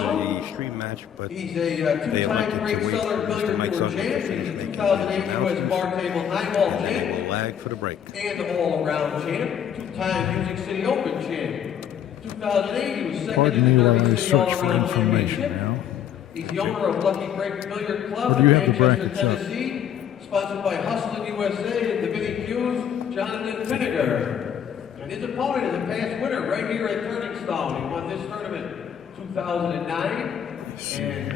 the extreme match, but He's they a elected to wait for Mr. Mike Sutton to finish making his announcements, and then they will lag for the break. And all-around champ, two-time Music City Open champ. 2008, he was second Pardon in me the while Derby I City search for All-Around information Championship. now. He's the owner of Lucky Break Billiard Club Or do you in have the Manchester, brackets up? Tennessee, sponsored by Hustlin' USA and the Vinnie Hughes, Jonathan Vinegar. And his opponent is a past winner right here at Turning Stone. He won this tournament 2009. And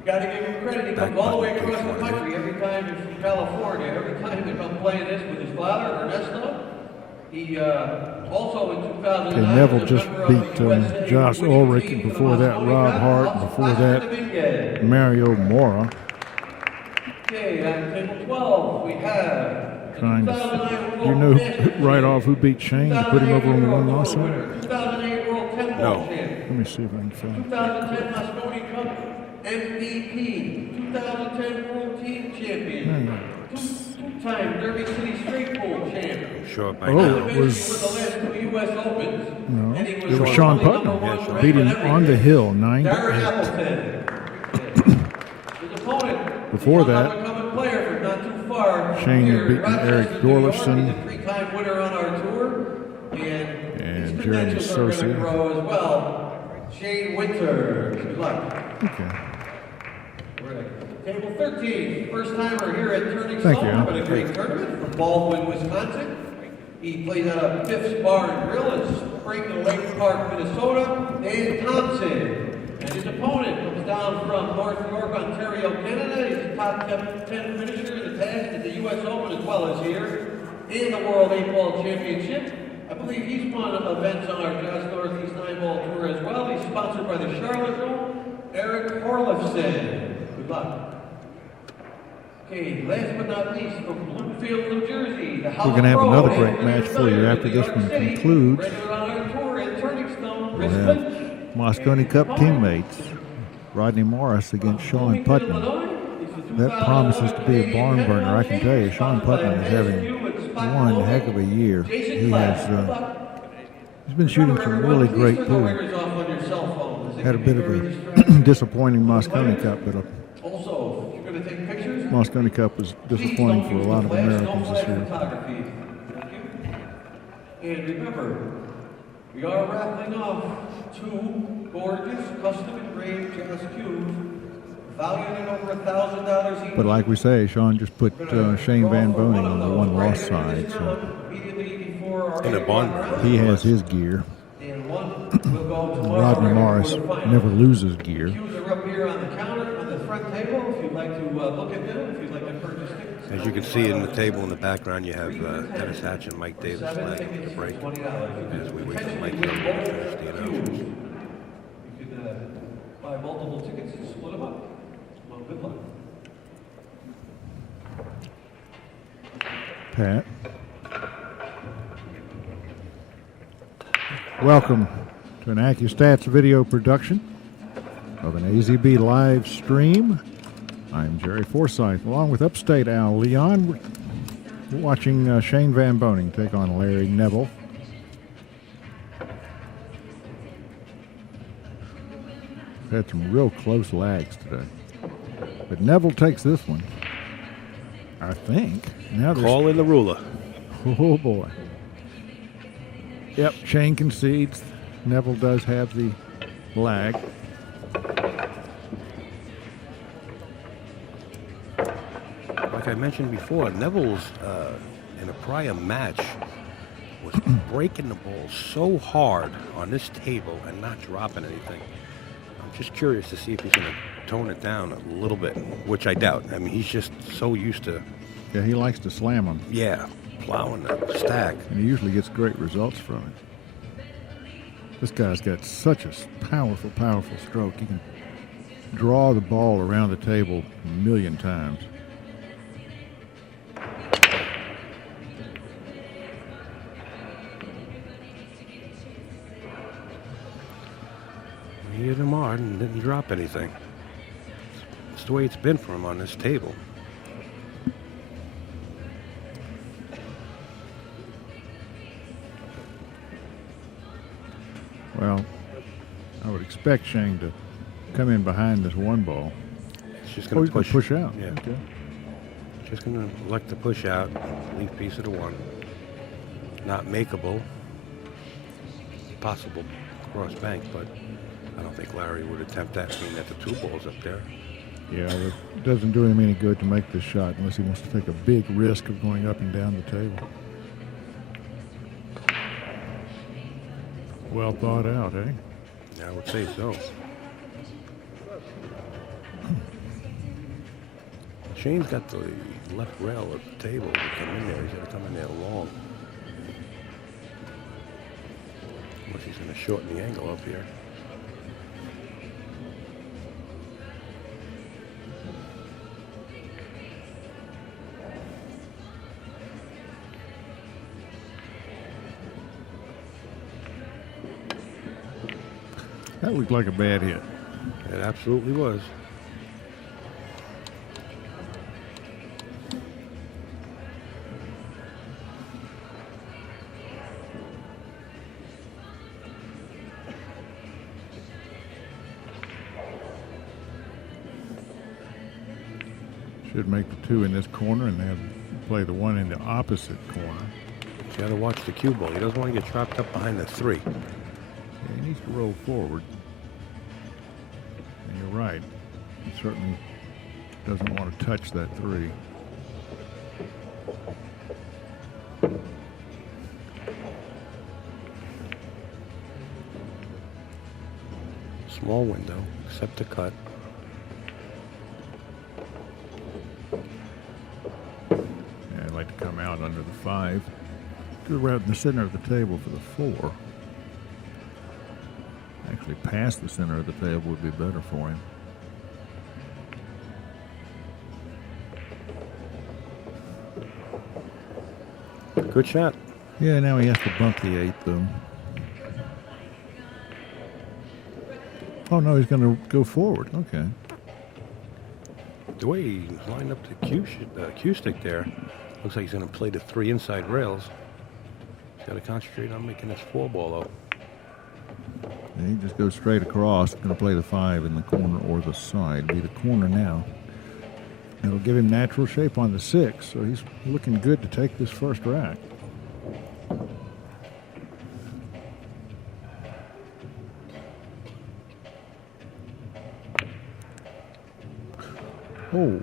you got to give him credit. He comes all the way across the country every time he's from California. Every time they come playing this with his father, Ernesto. He also in 2009. Okay, Nevel just beat Josh Ulrich, and before that Rob Hart, and before that Mario Mora. Okay, on table 12 we have. Trying to, you know right off who beat Shane to put him over on the one loss side? 2008 World 10 Ball champ. Let me see if I can find it. 2010 Moscone Cup MVP. 2010 World Team Champion. Two-time Derby City Straight Pool champ. Sure, by Oh, now. it was The last two U.S. Opens. no, And he it was Sean Putnam beat him on the hill 9-8. Darren Appleton. His opponent. Before that, up-and-coming player from not too far. Shane had here, beaten Rochester, Eric New York. Dorlison. He's a three-time winner on our tour. And his Jeremy credentials are going to Searcy. grow as well. Shane Winter. Good luck. Okay. Table 13, first timer here at Turning Thank Stone. you. Been a great tournament from Baldwin, Wisconsin. He plays out of Biff's Bar and Grill in Spring Lake Park, Minnesota. Dan Thompson. And his opponent comes down from North York, Ontario, Canada. He's a top 10 finisher in the past at the U.S. Open as well as here. And the World 8-Ball Championship. I believe he's won events on our Just Northeast 9-Ball Tour as well. He's sponsored by the Charlottesville, Eric Horlifson. Good luck. Okay, last but not least, from Bloomfield, New Jersey, the House We're going to have Pro another and great match for you after this one concludes. Regular on our tour at Turning Stone, We'll Chris have Lynch. Moscone Cup teammates, Rodney Morris against Sean Putnam. That promises to be a barn burner. I can tell you, Sean Putnam is having one heck of a year. He has he's been shooting some really great pool. Had a bit of a disappointing Moscone Cup, but Also, if you're going to take pictures, Moscone Cup was disappointing for a lot of Americans this year. And remember, we are raffling off two gorgeous custom engraved jazz cubes valued at over $1,000 each. But like we say, Sean just put Shane Van Boening on the one loss side, so In a barn. he has his gear. And one will go to Rodney Morris never loses gear. Cubes are up here on the counter on the front table if you'd like to look at them, if you'd like to purchase tickets. As you can see in the table in the background, you have Dennis Hatch and Mike Davis flagging the break as we wait for Mike Sutton to finish the announcements. You could buy multiple tickets and split them up. Well, good luck. Pat. Welcome to an AccuStats video production of an AZB live stream. I'm Jerry Forsyth, along with Upstate Al Leon. We're watching Shane Van Boening take on Larry Nevel. We've had some real close lags today. But Nevel takes this one, I think. Now there's- Call in the ruler. Oh boy. Yep, Shane concedes. Nevel does have the lag. Like I mentioned before, Neville's in a prior match was breaking the ball so hard on this table and not dropping anything. I'm just curious to see if he's going to tone it down a little bit, which I doubt. I mean, he's just so used to, Yeah, he likes to slam them, plowing the stack. and he usually gets great results from it. This guy's got such a powerful, powerful stroke. He can draw the ball around the table a million times. He hit him hard and didn't drop anything. It's the way it's been for him on this table. Well, I would expect Shane to come in behind this one ball. It's just Oh, going he's to going push. to push out. Yeah. Okay. Just going to elect to push out, leave piece of the 1. Not makeable. Possible cross bank, but I don't think Larry would attempt that, being that the 2 balls up there. Yeah, it doesn't do him any good to make this shot unless he wants to take a big risk of going up and down the table. Well thought out, eh? Yeah, I would say so. Shane's got the left rail of the table to come in there. He's got to come in there long. Unless he's going to shorten the angle up here. That looked like a bad hit. It absolutely was. Should make the 2 in this corner and have play the 1 in the opposite corner. He's got to watch the cue ball. He doesn't want to get trapped up behind the 3. Yeah, he needs to roll forward. And you're right. He certainly doesn't want to touch that 3. Small window, accept a cut. Yeah, I'd like to come out under the 5. Do right in the center of the table for the 4. Actually, past the center of the table would be better for him. Good shot. Yeah, now he has to bump the 8, though. Oh, no, he's going to go forward. Okay. The way he lined up the cue stick there, looks like he's going to play the 3 inside rails. He's got to concentrate on making this 4 ball though. Yeah, he just goes straight across. Going to play the 5 in the corner or the side. Be the corner now. It'll give him natural shape on the 6, so he's looking good to take this first rack. Oh,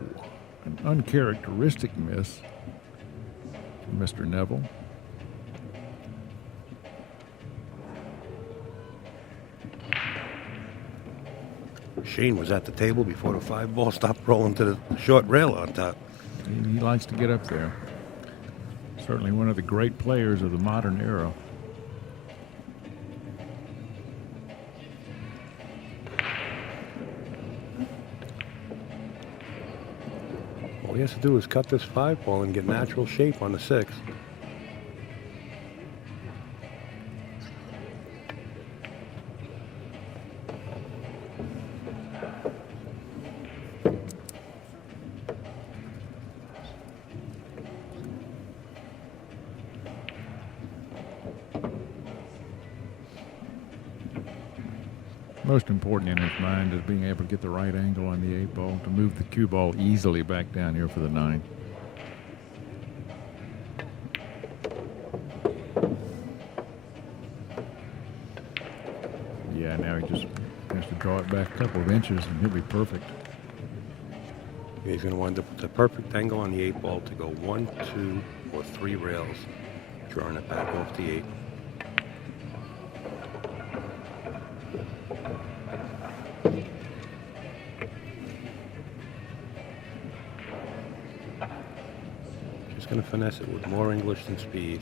an uncharacteristic miss from Mr. Nevel. Shane was at the table before the 5 ball stopped rolling to the short rail on top. He likes to get up there. Certainly one of the great players of the modern era. All he has to do is cut this 5 ball and get natural shape on the 6. Most important in his mind is being able to get the right angle on the 8 ball to move the cue ball easily back down here for the 9. Yeah, now he just has to draw it back a couple of inches and he'll be perfect. He's going to wind up with the perfect angle on the 8 ball to go 1, 2, or 3 rails, drawing it back off the 8. Just going to finesse it with more English than speed.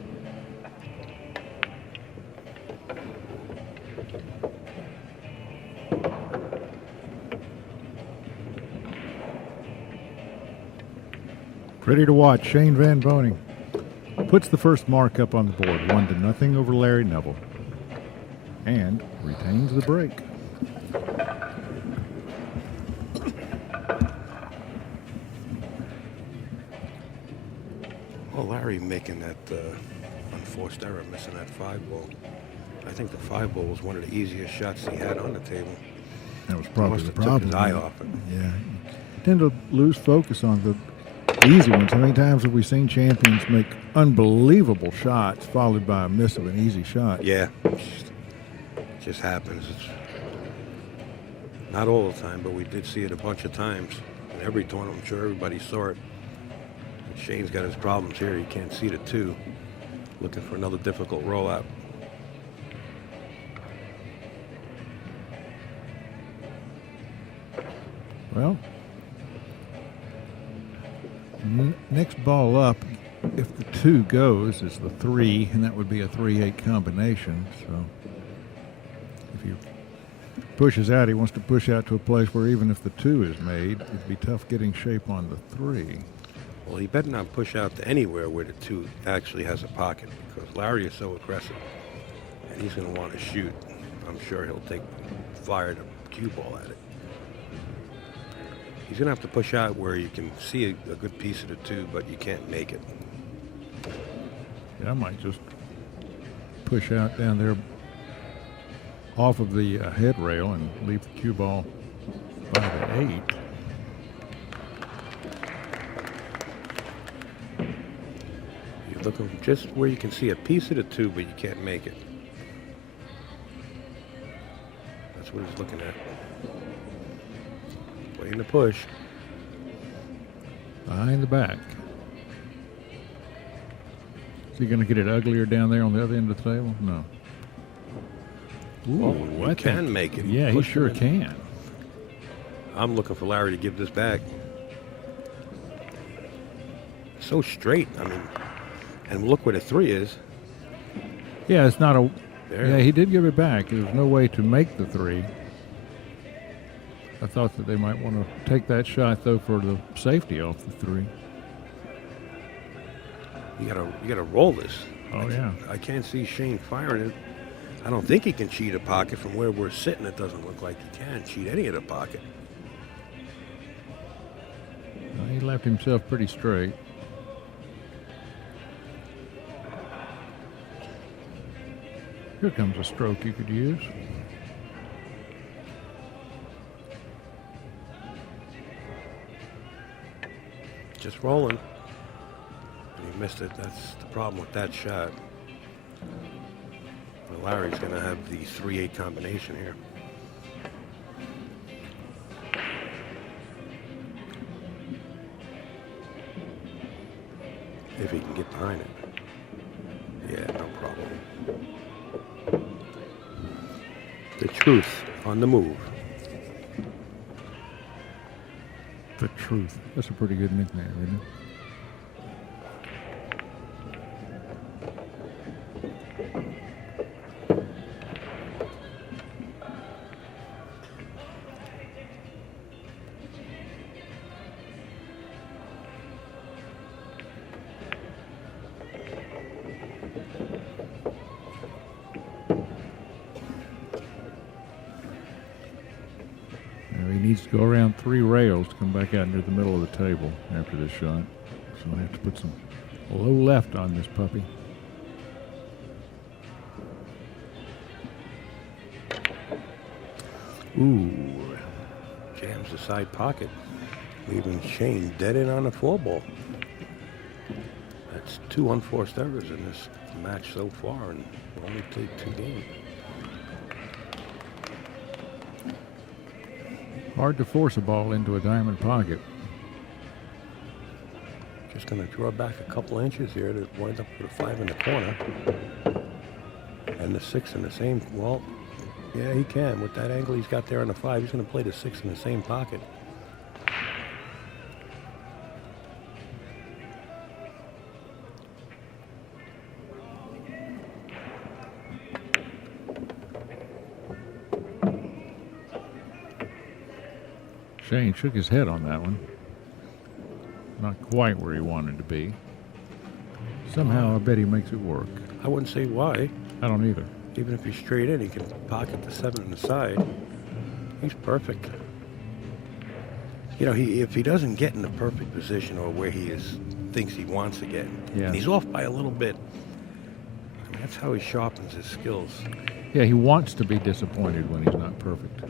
Ready to watch. Shane Van Boening puts the first mark up on the board, 1-0 over Larry Nevel, and retains the break. Well, Larry making that unforced error, missing that 5 ball. I think the 5 ball was one of the easiest shots he had on the table. That was probably Must the have took problem. his eye off it. Yeah. Tend to lose focus on the easy ones. How many times have we seen champions make unbelievable shots followed by a miss of an easy shot? Yeah. It just happens. It's not all the time, but we did see it a bunch of times. In every tournament, I'm sure everybody saw it. And Shane's got his problems here. He can't see the 2. Looking for another difficult rollout. Well, next ball up, if the 2 goes, is the 3, and that would be a 3-8 combination. So if he pushes out, he wants to push out to a place where even if the 2 is made, it'd be tough getting shape on the 3. Well, he better not push out to anywhere where the 2 actually has a pocket, because Larry is so aggressive, and he's going to want to shoot. I'm sure he'll fire the cue ball at it. He's going to have to push out where you can see a good piece of the 2, but you can't make it. Yeah, I might just push out down there off of the head rail and leave the cue ball by the 8. You're looking just where you can see a piece of the 2, but you can't make it. That's what he's looking at. Playing the push. Behind the back. Is he going to get it uglier down there on the other end of the table? No. Ooh, Well, he can make it. Yeah, he Push sure it in. can. I'm looking for Larry to give this back. So straight. I mean, and look where the 3 is. Yeah, it's not a... There. Yeah, he did give it back. There's no way to make the 3. I thought that they might want to take that shot, though, for the safety off the 3. You gotta roll this. Oh, yeah. I can't see Shane firing it. I don't think he can cheat a pocket from where we're sitting. It doesn't look like he can cheat any of the pocket. Well, he left himself pretty straight. Here comes a stroke you could use. Just rolling. He missed it. That's the problem with that shot. Well, Larry's going to have the 3-8 combination here. If he can get behind it. Yeah, no problem. The truth on the move. The truth. That's a pretty good nickname, isn't it? Needs to go around 3 rails to come back out near the middle of the table after this shot. So I have to put some low left on this puppy. Ooh, jams the side pocket, leaving Shane dead in on the 4-ball. That's 2 unforced errors in this match so far, and we only played 2 games. Hard to force a ball into a diamond pocket. Just going to draw back a couple inches here to wind up with a 5 in the corner. And the 6 in the same, well, yeah, he can. With that angle he's got there on the 5, he's going to play the 6 in the same pocket. Shane shook his head on that one. Not quite where he wanted to be. Somehow I bet he makes it work. I wouldn't say why. I don't either. Even if he's straight in, he can pocket the 7 on the side. He's perfect. You know, if he doesn't get in the perfect position or where he thinks he wants to get, and he's off by a little bit, I mean, that's how he sharpens his skills. Yeah, he wants to be disappointed when he's not perfect.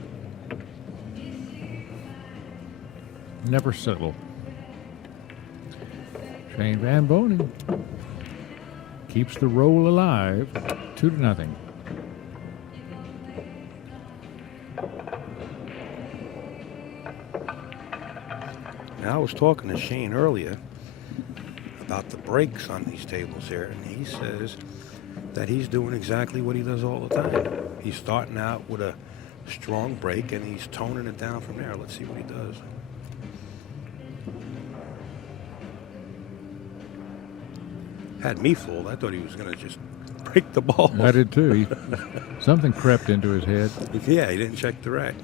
never settle. Shane Van Boening keeps the roll alive, 2-0. Now, I was talking to Shane earlier about the breaks on these tables here, and he says that he's doing exactly what he does all the time. He's starting out with a strong break, and he's toning it down from there. Let's see what he does. Had me fooled. I thought he was going to just break the ball. I did too. Something crept into his head. Yeah, he didn't check the rack.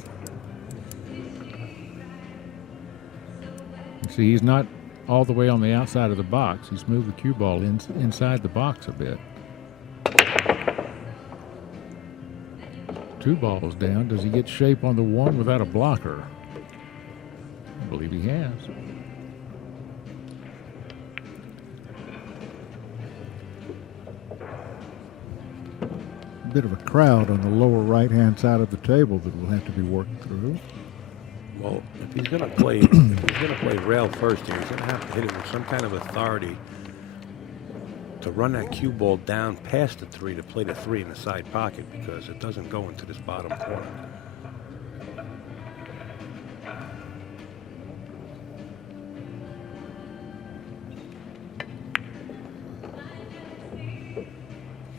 See, he's not all the way on the outside of the box. He's moved the cue ball inside the box a bit. 2 balls down. Does he get shape on the 1 without a blocker? I believe he has. A bit of a crowd on the lower right-hand side of the table that we'll have to be working through. Well, if he's going to play, rail first here, he's going to have to hit it with some kind of authority to run that cue ball down past the 3 to play the 3 in the side pocket, because it doesn't go into this bottom corner.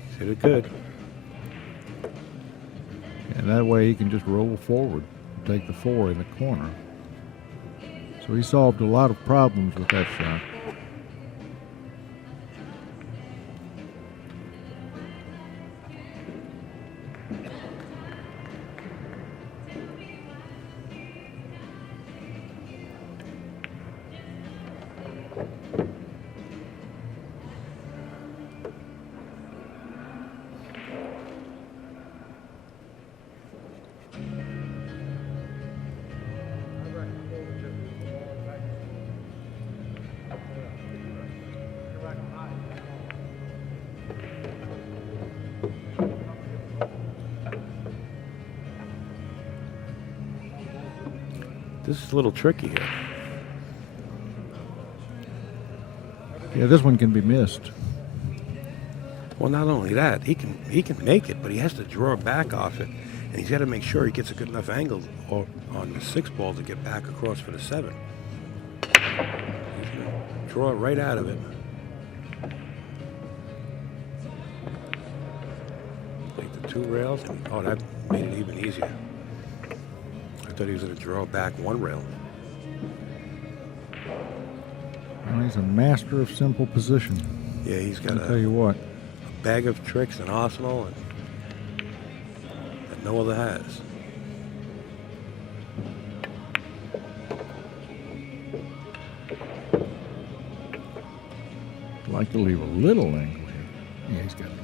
He's hit it good. And that way he can just roll forward and take the 4 in the corner. So he solved a lot of problems with that shot. This is a little tricky here. Yeah, this one can be missed. Well, not only that, he can make it, but he has to draw back off it, and he's got to make sure he gets a good enough angle on the 6 ball to get back across for the 7. He's gonna draw it right out of it. Take the 2 rails. Oh, that made it even easier. I thought he was going to draw back 1 rail. Well, he's a master of simple position. Yeah, he's got I'll tell you what. a bag of tricks and arsenal that no other has. I'd like to leave a little angle here. Yeah, he's got enough.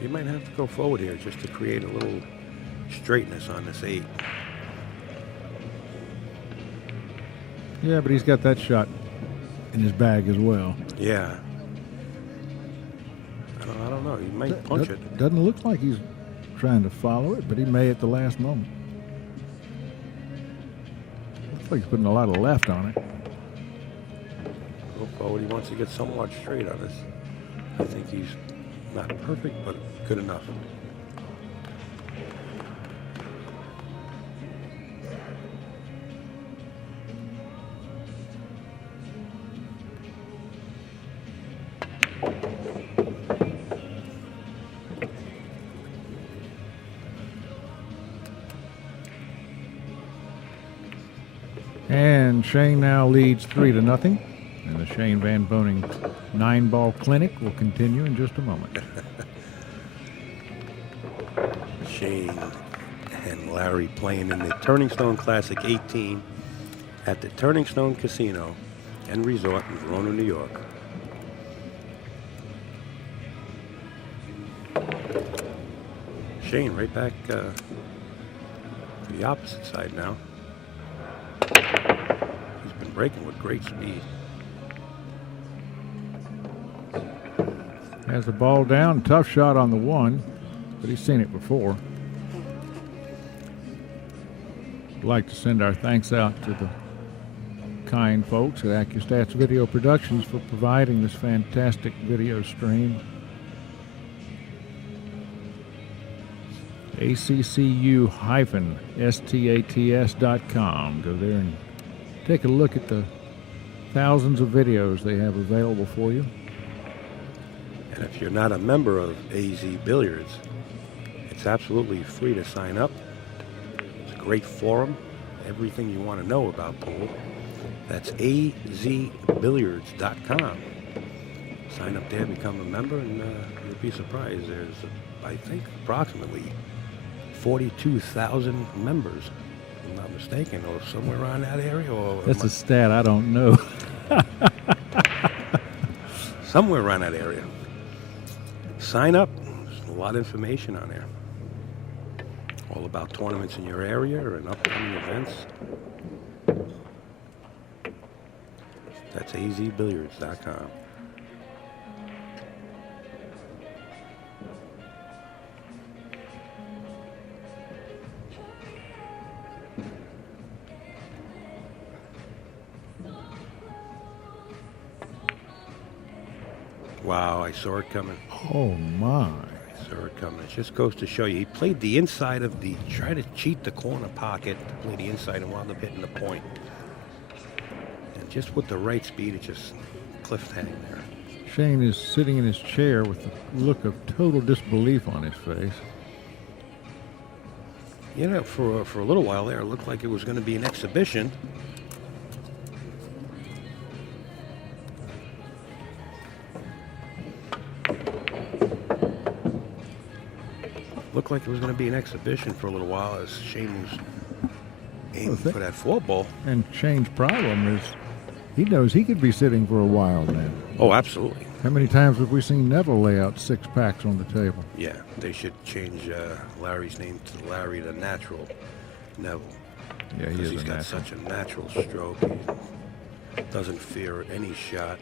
You might have to go forward here just to create a little straightness on this 8. Yeah, but he's got that shot in his bag as well. Yeah. I don't know. He might punch it. Doesn't look like he's trying to follow it, but he may at the last moment. Looks like he's putting a lot of left on it. Go forward. He wants to get somewhat straight on this. I think he's not perfect, but good enough. And Shane now leads 3-0. And the Shane Van Boening 9-ball clinic will continue in just a moment. Shane and Larry playing in the Turning Stone Classic 18 at the Turning Stone Casino and Resort in Verona, New York. Shane right back to the opposite side now. He's been breaking with great speed. Has the ball down. Tough shot on the 1. but he's seen it before. I'd like to send our thanks out to the kind folks at AccuStats Video Productions for providing this fantastic video stream. ACCU-STATS.com. Go there and take a look at the thousands of videos they have available for you. And if you're not a member of AZ Billiards, it's absolutely free to sign up. It's a great forum. Everything you want to know about pool. That's azbilliards.com. Sign up there, become a member, and you'll be surprised. There's, I think, approximately 42,000 members, if I'm not mistaken, or somewhere around that area. Or That's a stat I don't know. Somewhere around that area. Sign up. There's a lot of information on there. All about tournaments in your area and upcoming events. That's azbilliards.com. Wow, I saw it coming. Oh, my. Saw it coming. It just goes to show you. He played the inside of the, tried to cheat the corner pocket, to play the inside and wound up hitting the point. And just with the right speed, it just cliffed hang there. Shane is sitting in his chair with a look of total disbelief on his face. You know, for a little while there, it looked like it was going to be an exhibition. Looked like it was going to be an exhibition for a little while as Shane was aiming for that 4-ball. And Shane's problem is he knows he could be sitting for a while now. Oh, absolutely. How many times have we seen Nevel lay out 6 packs on the table? Yeah, they should change Larry's name to Larry the Natural Nevel. Yeah, Because he he's is a got natural. such a natural stroke. He doesn't fear any shot.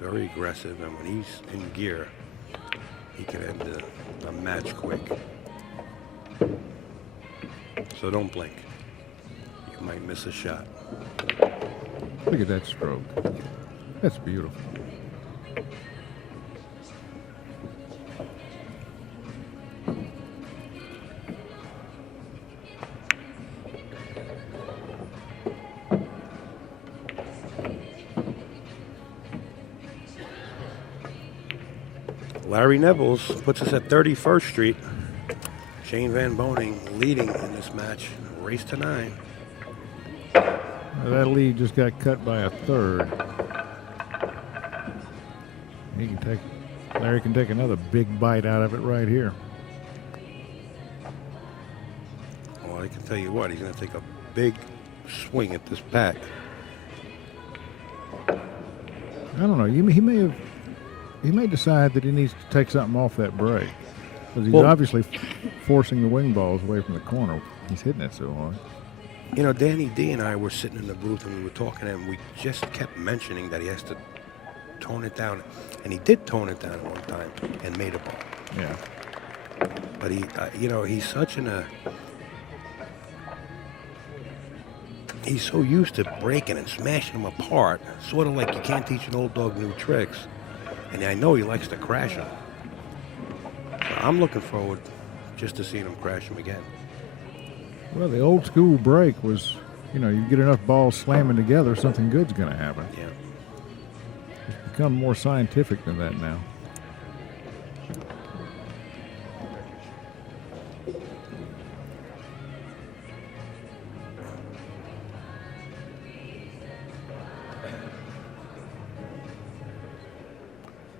Very aggressive, and when he's in gear, he can end a match quick. So don't blink. You might miss a shot. Look at that stroke. That's beautiful. Larry Nevels puts us at 31st Street. Shane Van Boening leading in this match. Race to 9. That lead just got cut by a third. Larry can take another big bite out of it right here. Well, I can tell you what, he's going to take a big swing at this pack. I don't know. He may decide that he needs to take something off that break. Because he's obviously forcing the wing balls away from the corner. He's hitting it so hard. You know, Danny D and I were sitting in the booth and we were talking, and we just kept mentioning that he has to tone it down. And he did tone it down one time and made a ball. Yeah. But he, you know, he's such he's so used to breaking and smashing them apart, sort of like you can't teach an old dog new tricks. And I know he likes to crash them. So I'm looking forward just to seeing him crash them again. Well, the old school break was, you know, you get enough balls slamming together, something good's going to happen. Yeah. It's become more scientific than that now.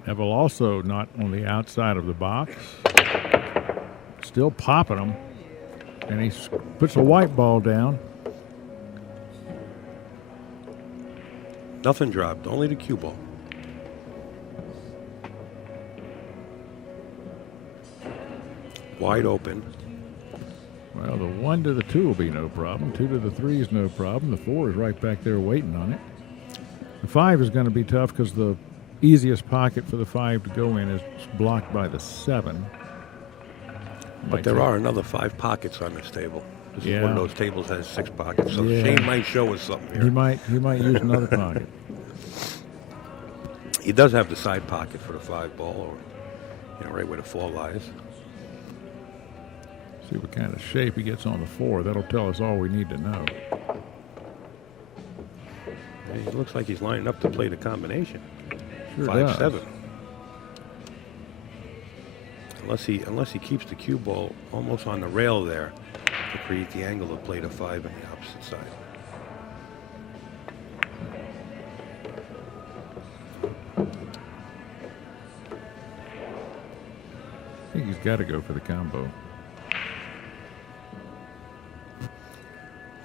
Nevel also not on the outside of the box, still popping them, and he puts a white ball down. Nothing dropped, only the cue ball. Wide open. Well, the 1 to the 2 will be no problem. 2 to the 3 is no problem. The 4 is right back there waiting on it. The 5 is going to be tough because the easiest pocket for the 5 to go in is blocked by the 7. But there are another 5 pockets on this table. This is one of Yeah. those tables that has 6 pockets. So Yeah. Shane might show us something He here. might use another pocket. He does have the side pocket for the 5 ball, or right where the 4 lies. See what kind of shape he gets on the 4. That'll tell us all we need to know. And he looks like he's lining up to play the combination. Sure 5-7. Unless he keeps the cue ball almost on the rail there to create the angle to play the 5 on the opposite side. I think he's got to go for the combo.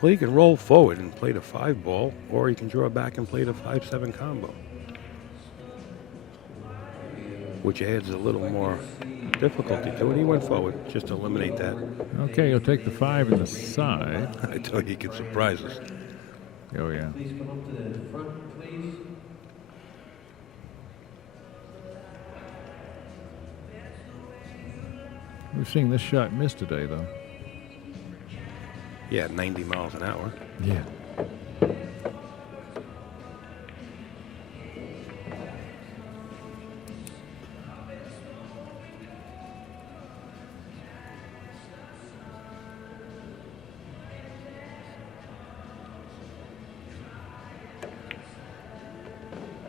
Well, he can roll forward and play the 5 ball, or he can draw back and play the 5-7 combo, which adds a little more difficulty to it. He went forward just to eliminate that. Okay, he'll take the 5 in the side. I tell you, he can surprise us. Oh, yeah. Please come up to the front, please. We've seen this shot miss today, though. Yeah, 90 miles an hour. Yeah.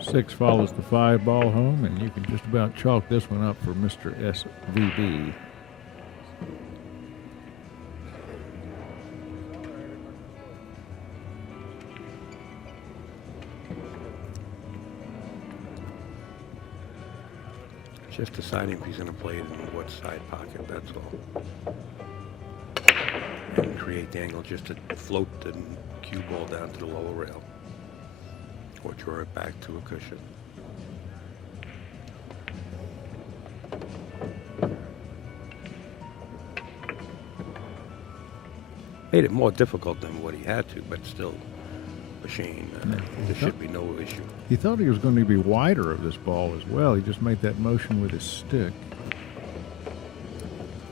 Six follows the 5 ball home, and you can just about chalk this one up for Mr. SVB. Just deciding if he's going to play it in what side pocket, that's all. And create the angle just to float the cue ball down to the lower rail. Or draw it back to a cushion. Made it more difficult than what he had to, but still, Shane, there should be no issue. He thought he was going to be wider of this ball as well. He just made that motion with his stick.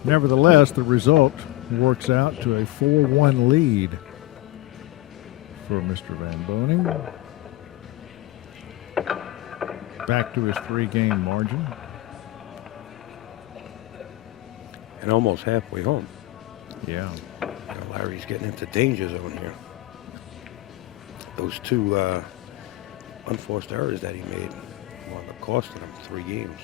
Nevertheless, the result works out to a 4-1 lead for Mr. Van Boening. Back to his 3-game margin. And almost halfway home. Yeah. Larry's getting into danger zone here. Those 2 unforced errors that he made wound up costing him 3 games.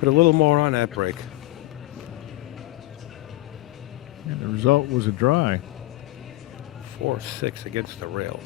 Put a little more on that break. And the result was a dry. 4-6 against the rail.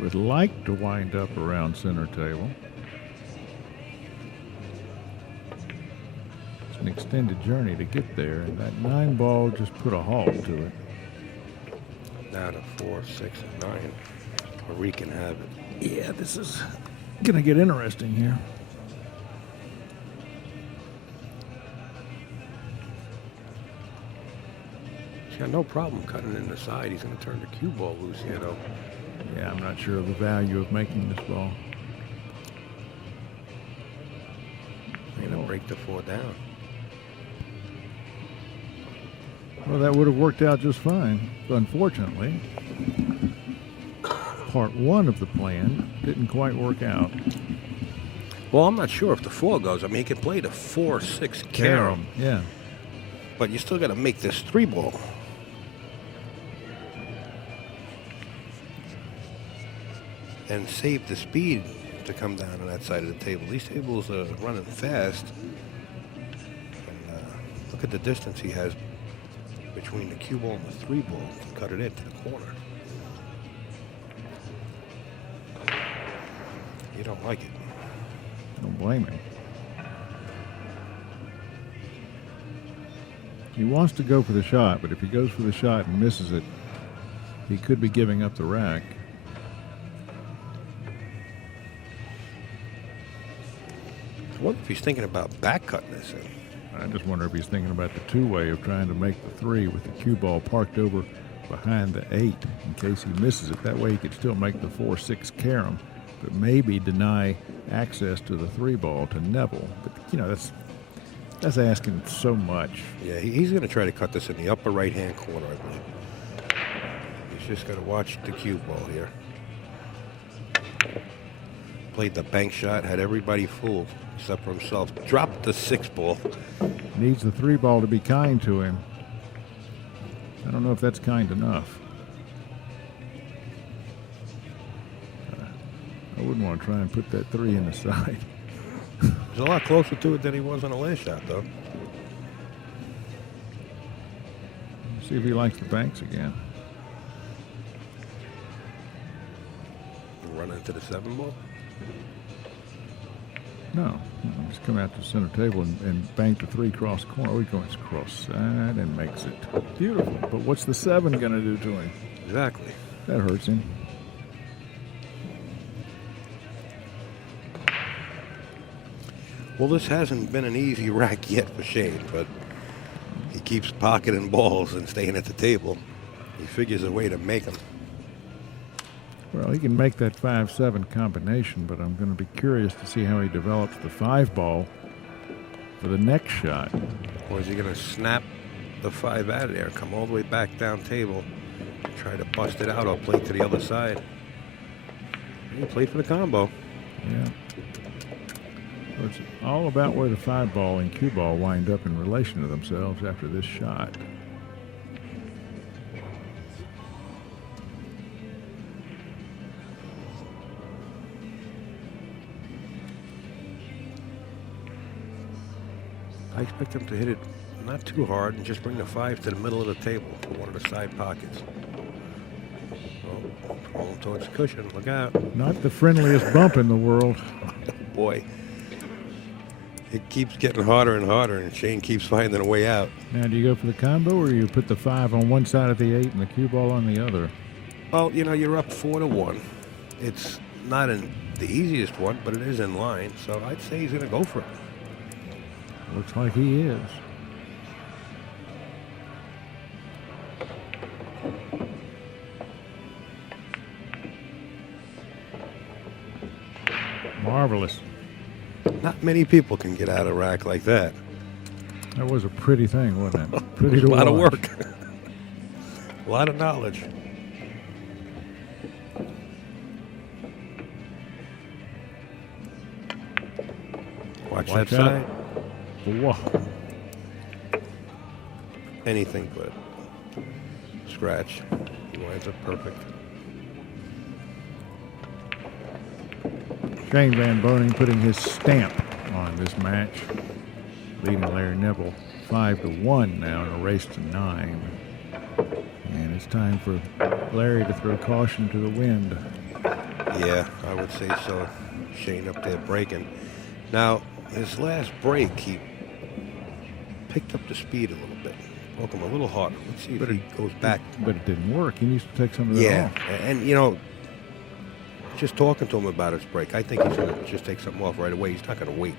Would like to wind up around center table. It's an extended journey to get there, and that 9 ball just put a halt to it. Now to 4, 6, and 9. Where we can have it. Yeah, this is going to get interesting here. He's got no problem cutting in the side. He's going to turn the cue ball loose here, though. Yeah, I'm not sure of the value of making this ball. He's going to break the 4 down. Well, that would have worked out just fine. Unfortunately, part one of the plan didn't quite work out. Well, I'm not sure if the 4 goes. I mean, he can play the 4-6 carom, Yeah. but you still got to make this 3 ball. And save the speed to come down on that side of the table. These tables are running fast. And look at the distance he has between the cue ball and the 3 ball to cut it into the corner. You don't like it. Don't blame him. He wants to go for the shot, but if he goes for the shot and misses it, he could be giving up the rack. I wonder if he's thinking about back cutting this in. I just wonder if he's thinking about the two-way of trying to make the 3 with the cue ball parked over behind the 8 in case he misses it. That way he could still make the 4-6 carom, but maybe deny access to the 3 ball to Nevel. But, you know, that's asking so much. Yeah, he's going to try to cut this in the upper right-hand corner, I believe. He's just got to watch the cue ball here. Played the bank shot, had everybody fooled except for himself. Dropped the 6 ball. Needs the 3 ball to be kind to him. I don't know if that's kind enough. I wouldn't want to try and put that 3 in the side. He's a lot closer to it than he was on the last shot, though. See if he likes the banks again. Run into the 7 ball. No, just come out to the center table and bank the 3 cross corner. Oh, he goes cross side and makes it. Beautiful. But what's the 7 going to do to him? Exactly. That hurts him. Well, this hasn't been an easy rack yet for Shane, but he keeps pocketing balls and staying at the table. He figures a way to make them. Well, he can make that 5-7 combination, but I'm going to be curious to see how he develops the 5 ball for the next shot. Or is he going to snap the 5 out of there, come all the way back down table, try to bust it out or play to the other side? He played for the combo. Yeah. Well, it's all about where the 5 ball and cue ball wind up in relation to themselves after this shot. I expect him to hit it not too hard and just bring the 5 to the middle of the table for one of the side pockets. Oh, rolling towards the cushion. Look out. Not the friendliest bump in the world. Boy. It keeps getting harder and harder, and Shane keeps finding a way out. Now, do you go for the combo, or you put the 5 on one side of the 8 and the cue ball on the other? Well, you know, you're up 4-1. It's not the easiest one, but it is in line, so I'd say he's going to go for it. Looks like he is. Marvelous. Not many people can get out of rack like that. That was a pretty thing, wasn't it? Pretty to A lot of watch. work. A lot of knowledge. Watch that Watch out. side. Whoa. Anything but scratch. He winds up perfect. Shane Van Boening putting his stamp on this match, leading Larry Nevel 5-1 now in a race to 9. And it's time for Larry to throw caution to the wind. Yeah, I would say so. Shane up there breaking. Now, his last break, he picked up the speed a little bit. Broke him a little harder. Let's see if he goes back. But it didn't work. He needs to take some of that Yeah, off. and you know, just talking to him about his break, I think he's going to just take something off right away. He's not going to wait.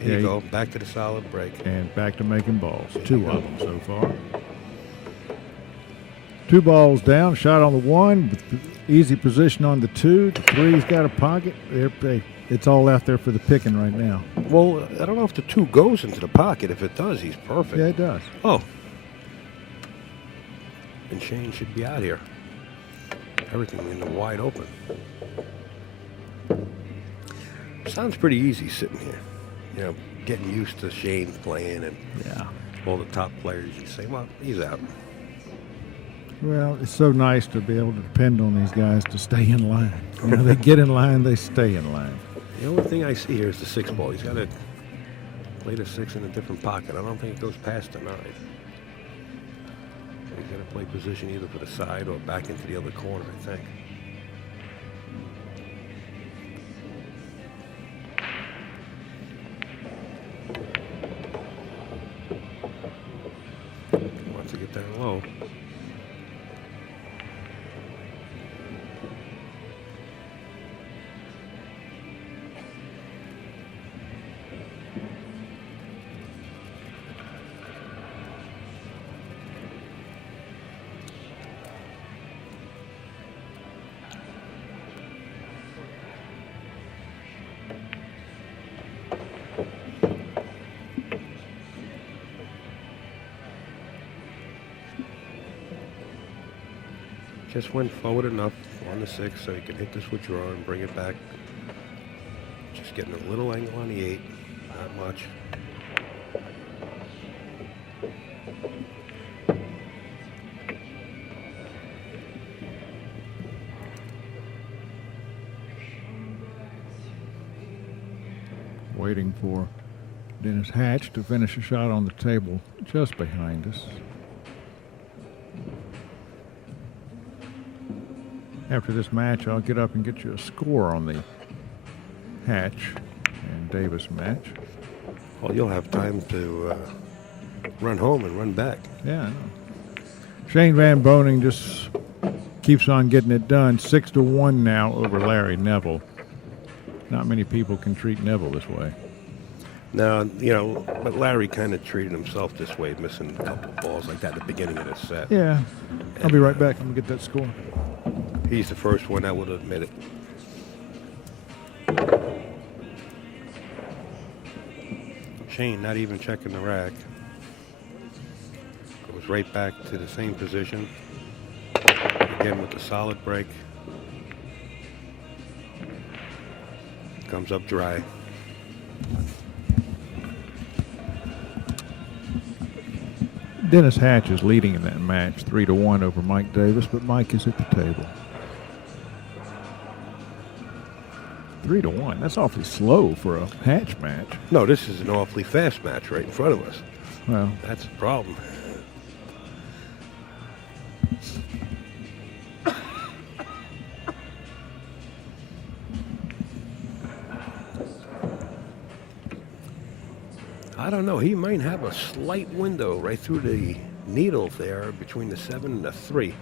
There you go. Back to the solid break. And back to making balls. 2 of them so far. 2 balls down. Shot on the 1. Easy position on the 2. The 3's got a pocket. They it's all out there for the picking right now. Well, I don't know if the 2 goes into the pocket. If it does, he's perfect. Yeah, it does. Oh. And Shane should be out here. Everything in the wide open. Sounds pretty easy sitting here. You know, getting used to Shane playing and all the top players. You say, well, he's out. Well, it's so nice to be able to depend on these guys to stay in line. You know, they get in line, they stay in line. The only thing I see here is the 6 ball. He's got to play the 6 in a different pocket. I don't think it goes past the 9. He's got to play position either for the side or back into the other corner, I think. Wants to get down low. Just went forward enough on the 6 so he can hit this withdraw and bring it back. Just getting a little angle on the 8, not much. Waiting for Dennis Hatch to finish a shot on the table just behind us. After this match, I'll get up and get you a score on the Hatch and Davis match. Well, you'll have time to run home and run back. Yeah, I know. Shane Van Boening just keeps on getting it done. 6-1 now over Larry Nevel. Not many people can treat Nevel this way. Now, you know, but Larry kind of treated himself this way, missing a couple balls like that at the beginning of the set. Yeah. I'll be right back. I'm going to get that score. He's the first one that would admit it. Shane not even checking the rack. Goes right back to the same position. Again with the solid break. Comes up dry. Dennis Hatch is leading in that match 3-1 over Mike Davis, but Mike is at the table. 3-1. That's awfully slow for a Hatch match. No, this is an awfully fast match right in front of us. Well, That's the problem. I don't know. He might have a slight window right through the needle there between the 7 and the 3.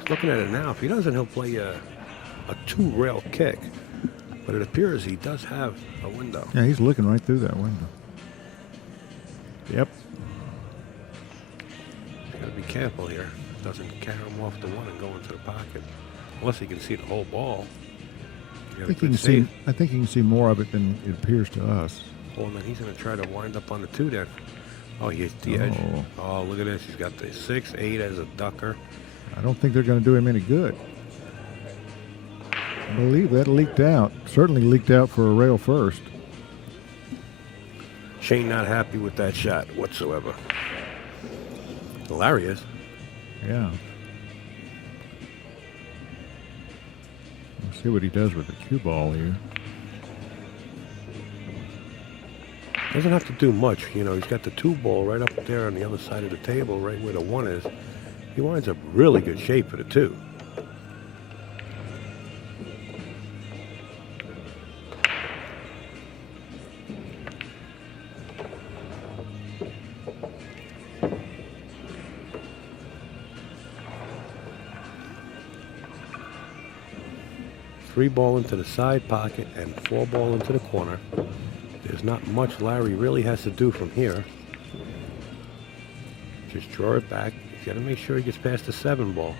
He's looking at it now. If he doesn't, he'll play a 2-rail kick. But it appears he does have a window. yeah, he's looking right through that window. Yep. He's got to be careful here. Doesn't carry him off the 1 and go into the pocket. Unless he can see the whole ball. I think you can see more of it than it appears to us. Well, then he's going to try to wind up on the 2 then. Oh, he hit the edge. Oh, look at this. He's got the 6-8 as a ducker. I don't think they're going to do him any good. I believe that leaked out. Certainly leaked out for a rail first. Shane not happy with that shot whatsoever. Larry is. Yeah. Let's see what he does with the cue ball here. Doesn't have to do much. You know, he's got the 2 ball right up there on the other side of the table, right where the 1 is. He winds up really good shape for the 2. Three ball into the side pocket and 4 ball into the corner. There's not much Larry really has to do from here. Just draw it back. He's got to make sure he gets past the 7 ball.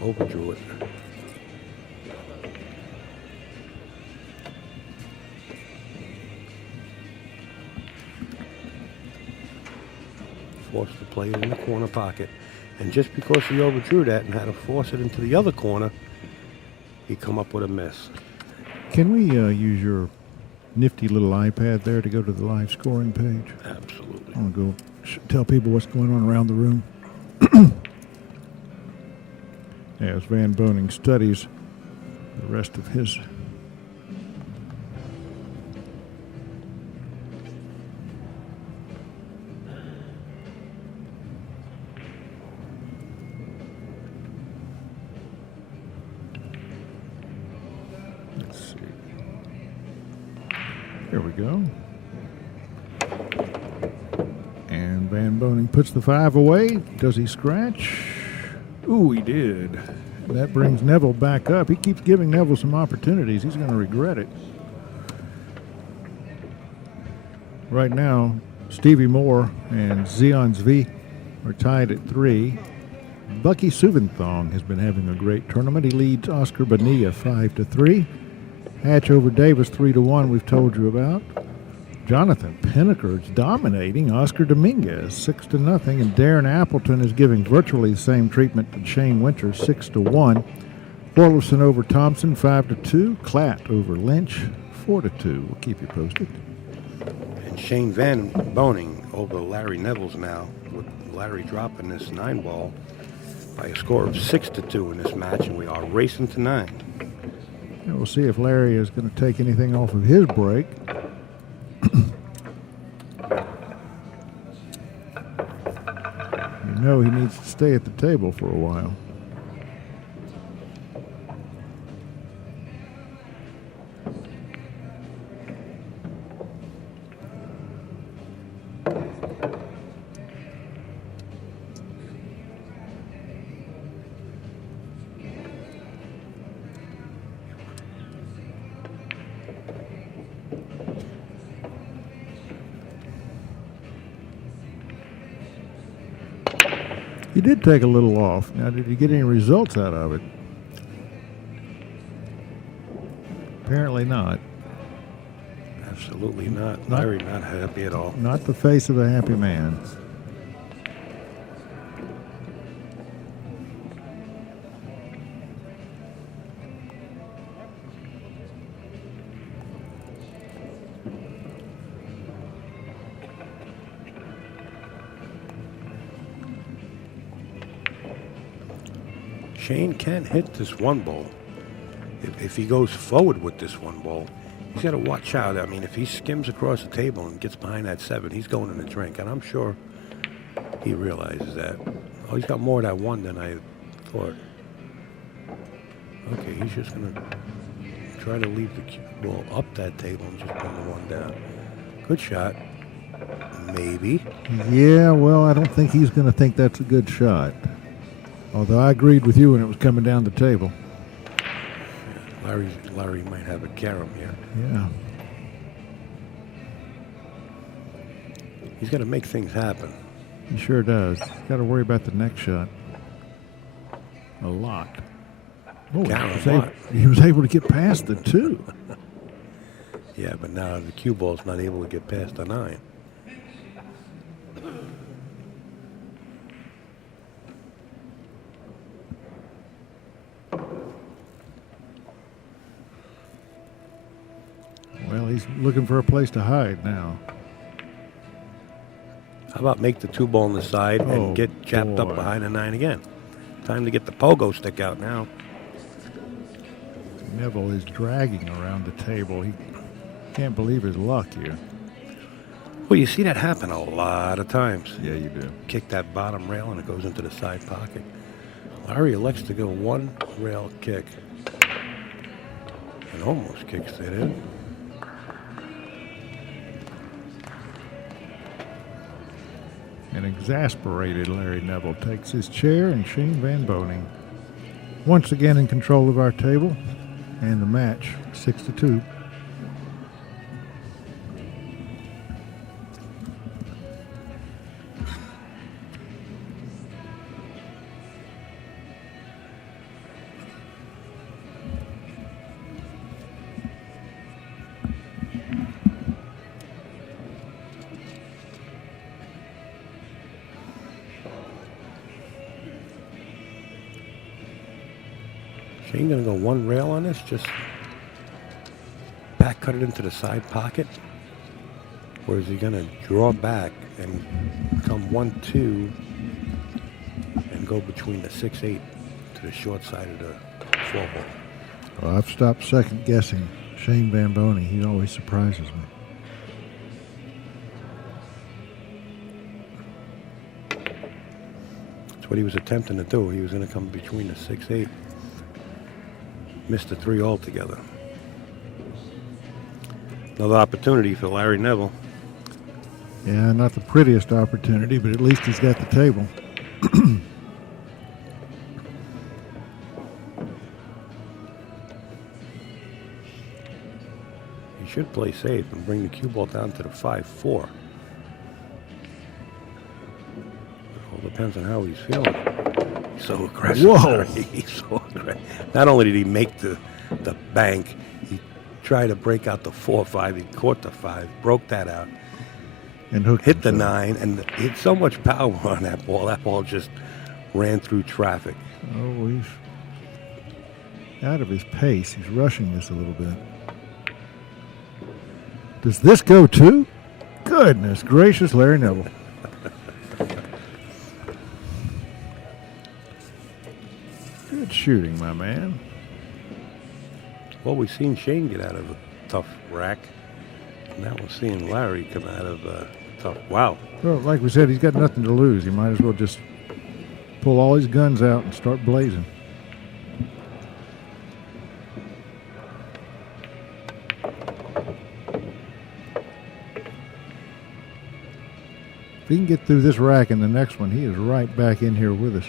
Overdrew it. forced to play it in the corner pocket. And just because he overdrew that and had to force it into the other corner, he come up with a miss. Can we use your nifty little iPad there to go to the live scoring page? Absolutely. I want to go tell people what's going on around the room. As Van Boening studies the rest of his There we go. And Van Boening puts the 5 away. Does he scratch? Ooh, he did. That brings Nevel back up. He keeps giving Nevel some opportunities. He's going to regret it. Right now, Stevie Moore and Zion Zvi are tied at 3. Bucky Suventhong has been having a great tournament. He leads Oscar Bonilla 5-3. Hatch over Davis 3-1 we've told you about. Jonathan Pinnacker's dominating Oscar Dominguez 6-0, and Darren Appleton is giving virtually the same treatment to Shane Winters 6-1. Orlison over Thompson 5-2. Klatt over Lynch 4-2. We'll keep you posted. And Shane Van Boening over Larry Nevels now, with Larry dropping this 9-ball by a score of 6-2 in this match, and we are racing to 9. And we'll see if Larry is going to take anything off of his break. You know he needs to stay at the table for a while. He did take a little off. Now, did he get any results out of it? Apparently not. Absolutely not. Larry not happy at all. Not the face of a happy man. Shane can't hit this 1-ball. If he goes forward with this 1-ball, he's got to watch out. I mean, if he skims across the table and gets behind that 7, he's going in the drink, and I'm sure he realizes that. Oh, he's got more of that 1 than I thought. Okay, he's just going to try to leave the cue ball up that table and just bring the 1 down. Good shot. Maybe. Yeah, well, I don't think he's going to think that's a good shot. Although I agreed with you when it was coming down the table. Larry might have a carom here. Yeah. He's got to make things happen. He sure does. Got to worry about the next shot. A lot. Oh, he was able to get past the 2. Yeah, but now the cue ball's not able to get past the 9. Well, he's looking for a place to hide now. How about make the 2-ball on the side and get chapped up behind the 9 again? Time to get the pogo stick out now. Nevel is dragging around the table. He can't believe his luck here. Well, you see that happen a lot of times. Yeah, you do. Kick that bottom rail and it goes into the side pocket. Larry elects to go 1 rail kick and almost kicks it in. An exasperated Larry Nevel takes his chair, and Shane Van Boening once again in control of our table, and the match 6-2. Shane going to go one rail on this, just back cut it into the side pocket? Or is he going to draw back and come 1-2 and go between the 6-8 to the short side of the 4 ball? Well, I've stopped second guessing Shane Van Boening. He always surprises me. That's what he was attempting to do. He was going to come between the 6-8. Missed the 3 altogether. Another opportunity for Larry Nevel. Yeah, not the prettiest opportunity, but at least he's got the table. He should play safe and bring the cue ball down to the 5-4. All depends on how he's feeling. He's so aggressive. Whoa. He's so aggressive. Not only did he make the bank, he tried to break out the 4-5. He caught the 5, broke that out, And hooked hit the himself. 9, and he had so much power on that ball. That ball just ran through traffic. Oh, he's out of his pace. He's rushing this a little bit. Does this go too? Goodness gracious, Larry Nevel. Good shooting, my man. Well, we've seen Shane get out of a tough rack. Now we're seeing Larry come out of a tough. Wow. Well, like we said, he's got nothing to lose. He might as well just pull all his guns out and start blazing. If he can get through this rack and the next one, he is right back in here with us.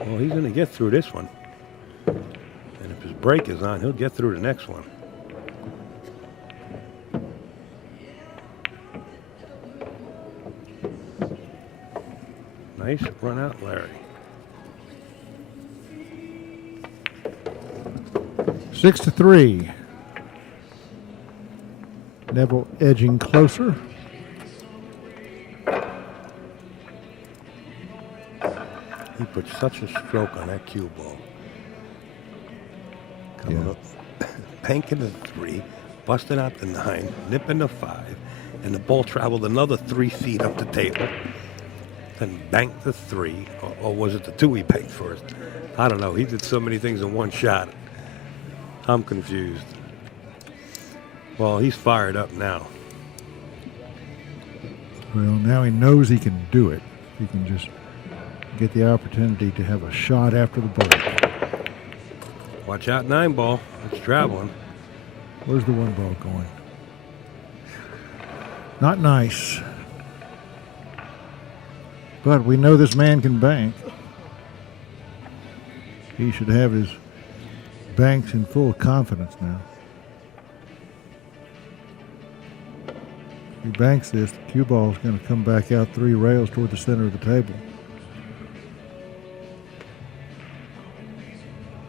Well, he's going to get through this one. And if his break is on, he'll get through the next one. Nice run out, Larry. 6-3. Nevel edging closer. He put such a stroke on that cue ball. Coming Yeah. up, banking the 3, busting out the 9, nipping the 5, and the ball traveled another 3 feet up the table. Then banked the 3, or was it the 2 he banked first? I don't know. He did so many things in one shot. I'm confused. Well, he's fired up now. Well, now he knows he can do it. He can just get the opportunity to have a shot after the break. Watch out, 9 ball. It's traveling. Where's the 1 ball going? Not nice. But we know this man can bank. He should have his banks in full confidence now. If he banks this, the cue ball is going to come back out 3 rails toward the center of the table.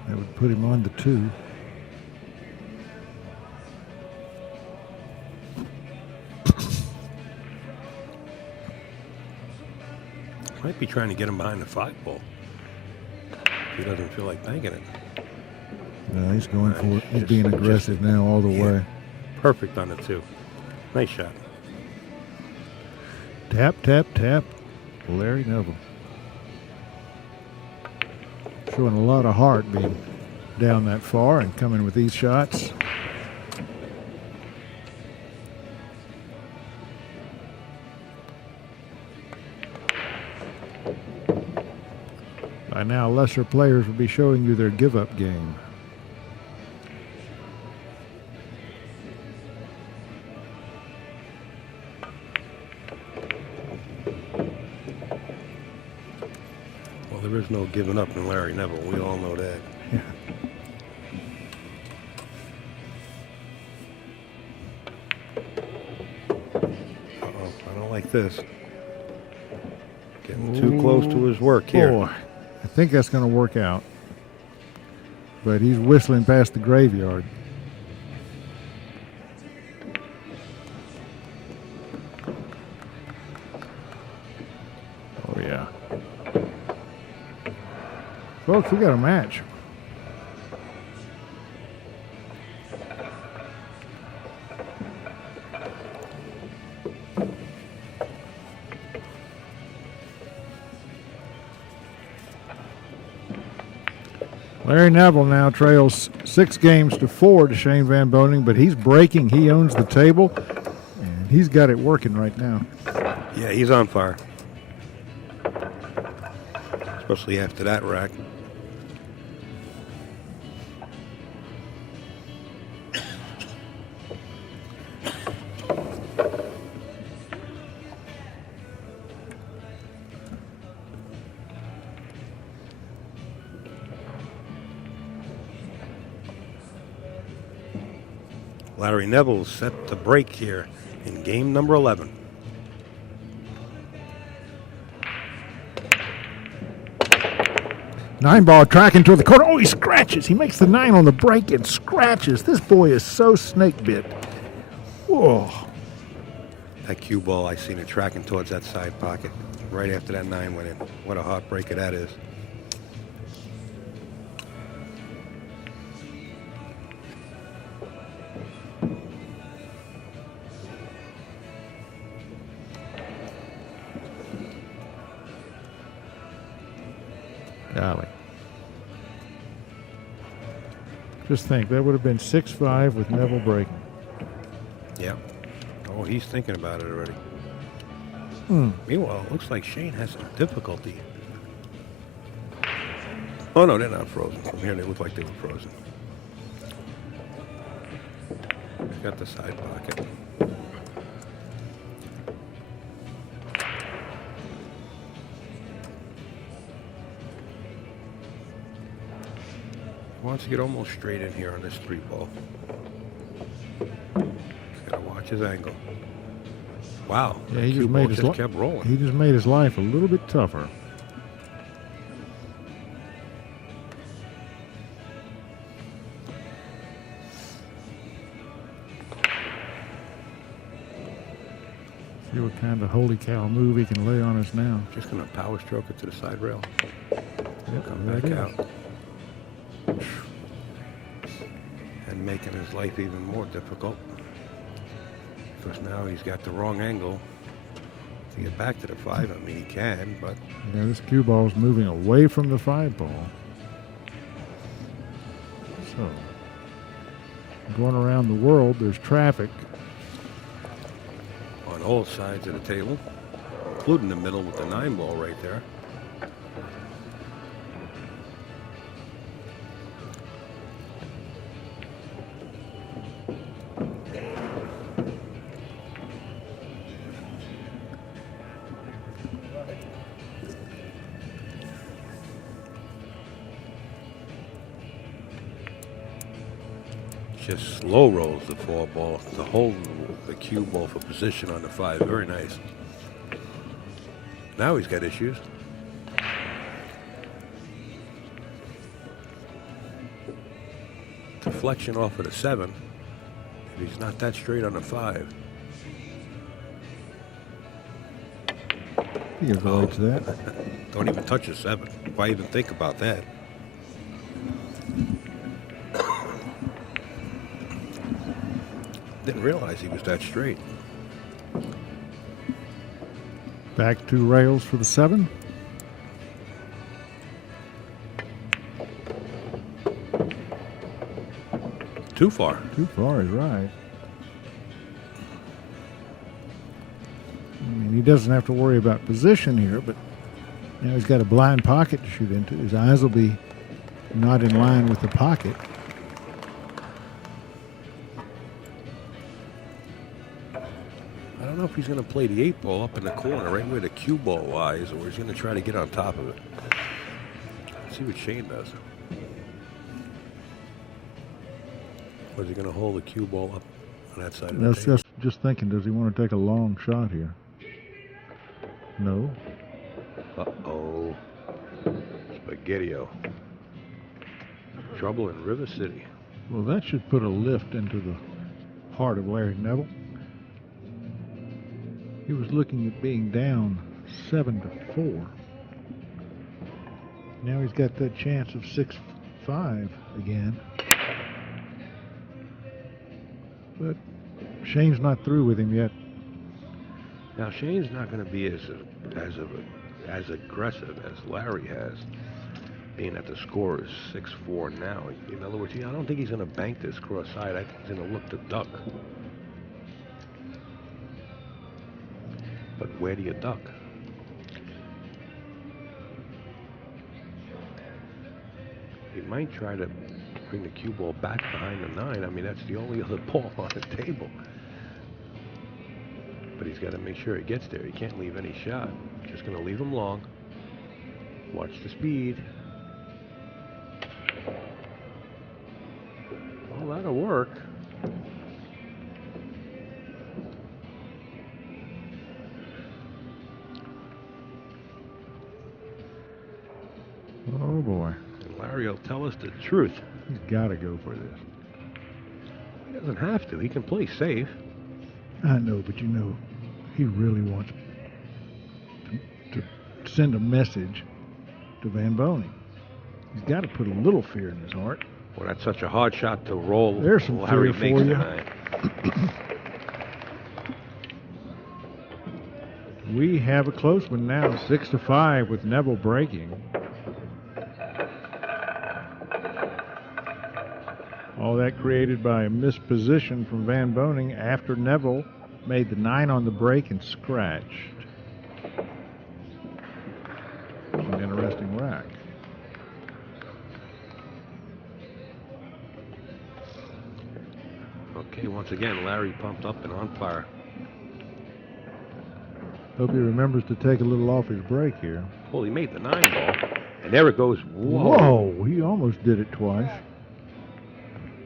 That would put him on the 2. Might be trying to get him behind the 5 ball. If he doesn't feel like banking it. No, he's going for it. He's being aggressive now all the way. Perfect on the 2. Nice shot. Tap, tap, tap. Larry Nevel. Showing a lot of heart being down that far and coming with these shots. By now, lesser players will be showing you their give-up game. Well, there is no giving up in Larry Nevel. We all know that. Yeah. Uh-oh, I don't like this. Getting too close to his work here. Boy, I think that's going to work out. But he's whistling past the graveyard. Oh, yeah. Folks, we got a match. Larry Nevel now trails 6 games to 4 to Shane Van Boening, but he's breaking. He owns the table, and he's got it working right now. Yeah, he's on fire. Especially after that rack. Larry Nevel set to break here in game number 11. Nine ball tracking toward the corner. Oh, he scratches. He makes the 9 on the break and scratches. This boy is so snake bit. Whoa. That cue ball, I seen it tracking towards that side pocket right after that 9 went in. What a heartbreaker that is. Golly. Just think, that would have been 6-5 with Nevel breaking. Yeah. Oh, he's thinking about it already. Meanwhile, it looks like Shane has some difficulty. Oh, no, they're not frozen. From here, they look like they were frozen. Got the side pocket. Wants to get almost straight in here on this 3 ball. Gotta watch his angle. Wow. Yeah, he just made his kept rolling. He just made his life a little bit tougher. See what kind of holy cow move he can lay on us now. Just gonna power stroke it to the side rail. Yep, Come there back it is. out. And making his life even more difficult. Because now he's got the wrong angle to get back to the 5. I mean, he can, but Yeah, this cue ball is moving away from the 5 ball. So, going around the world, there's traffic. on all sides of the table, including the middle with the 9 ball right there. Just slow rolls the 4 ball to hold the cue ball for position on the 5. Very nice. Now he's got issues. Deflection off of the 7. If he's not that straight on the 5. He goes right to that. Don't even touch a 7. If I even think about that. Didn't realize he was that straight. Back 2 rails for the 7. Too far. Too far is right. I mean, he doesn't have to worry about position here, but now he's got a blind pocket to shoot into. His eyes will be not in line with the pocket. I don't know if he's going to play the 8 ball up in the corner, right where the cue ball lies, or he's going to try to get on top of it. Let's see what Shane does. Or is he going to hold the cue ball up on that side of the That's table? just thinking, does he want to take a long shot here? No. Uh-oh. Spaghetti-o. Trouble in River City. Well, that should put a lift into the heart of Larry Nevel. He was looking at being down 7-4. Now he's got that chance of 6-5 again. But Shane's not through with him yet. Now Shane's not going to be as aggressive as Larry has, being that the score is 6-4 now. In other words, I don't think he's going to bank this cross side. I think he's going to look to duck. But where do you duck? He might try to bring the cue ball back behind the 9. I mean, that's the only other ball on the table. But he's got to make sure he gets there. He can't leave any shot. Just going to leave him long. Watch the speed. Well, that'll work. Oh, boy. And Larry will tell us the truth. He's got to go for this. He doesn't have to. He can play safe. I know, but he really wants to send a message to Van Boening. He's got to put a little fear in his heart. Well, that's such a hard shot to roll. There's some Larry fear for you. tonight. We have a close one now, 6-5 with Nevel breaking. All that created by a missed position from Van Boening after Nevel made the 9 on the break and scratched. An interesting rack. Okay, once again, Larry pumped up and on fire. Hope he remembers to take a little off his break here. Well, he made the 9 ball, and there it goes. Whoa, he almost did it twice.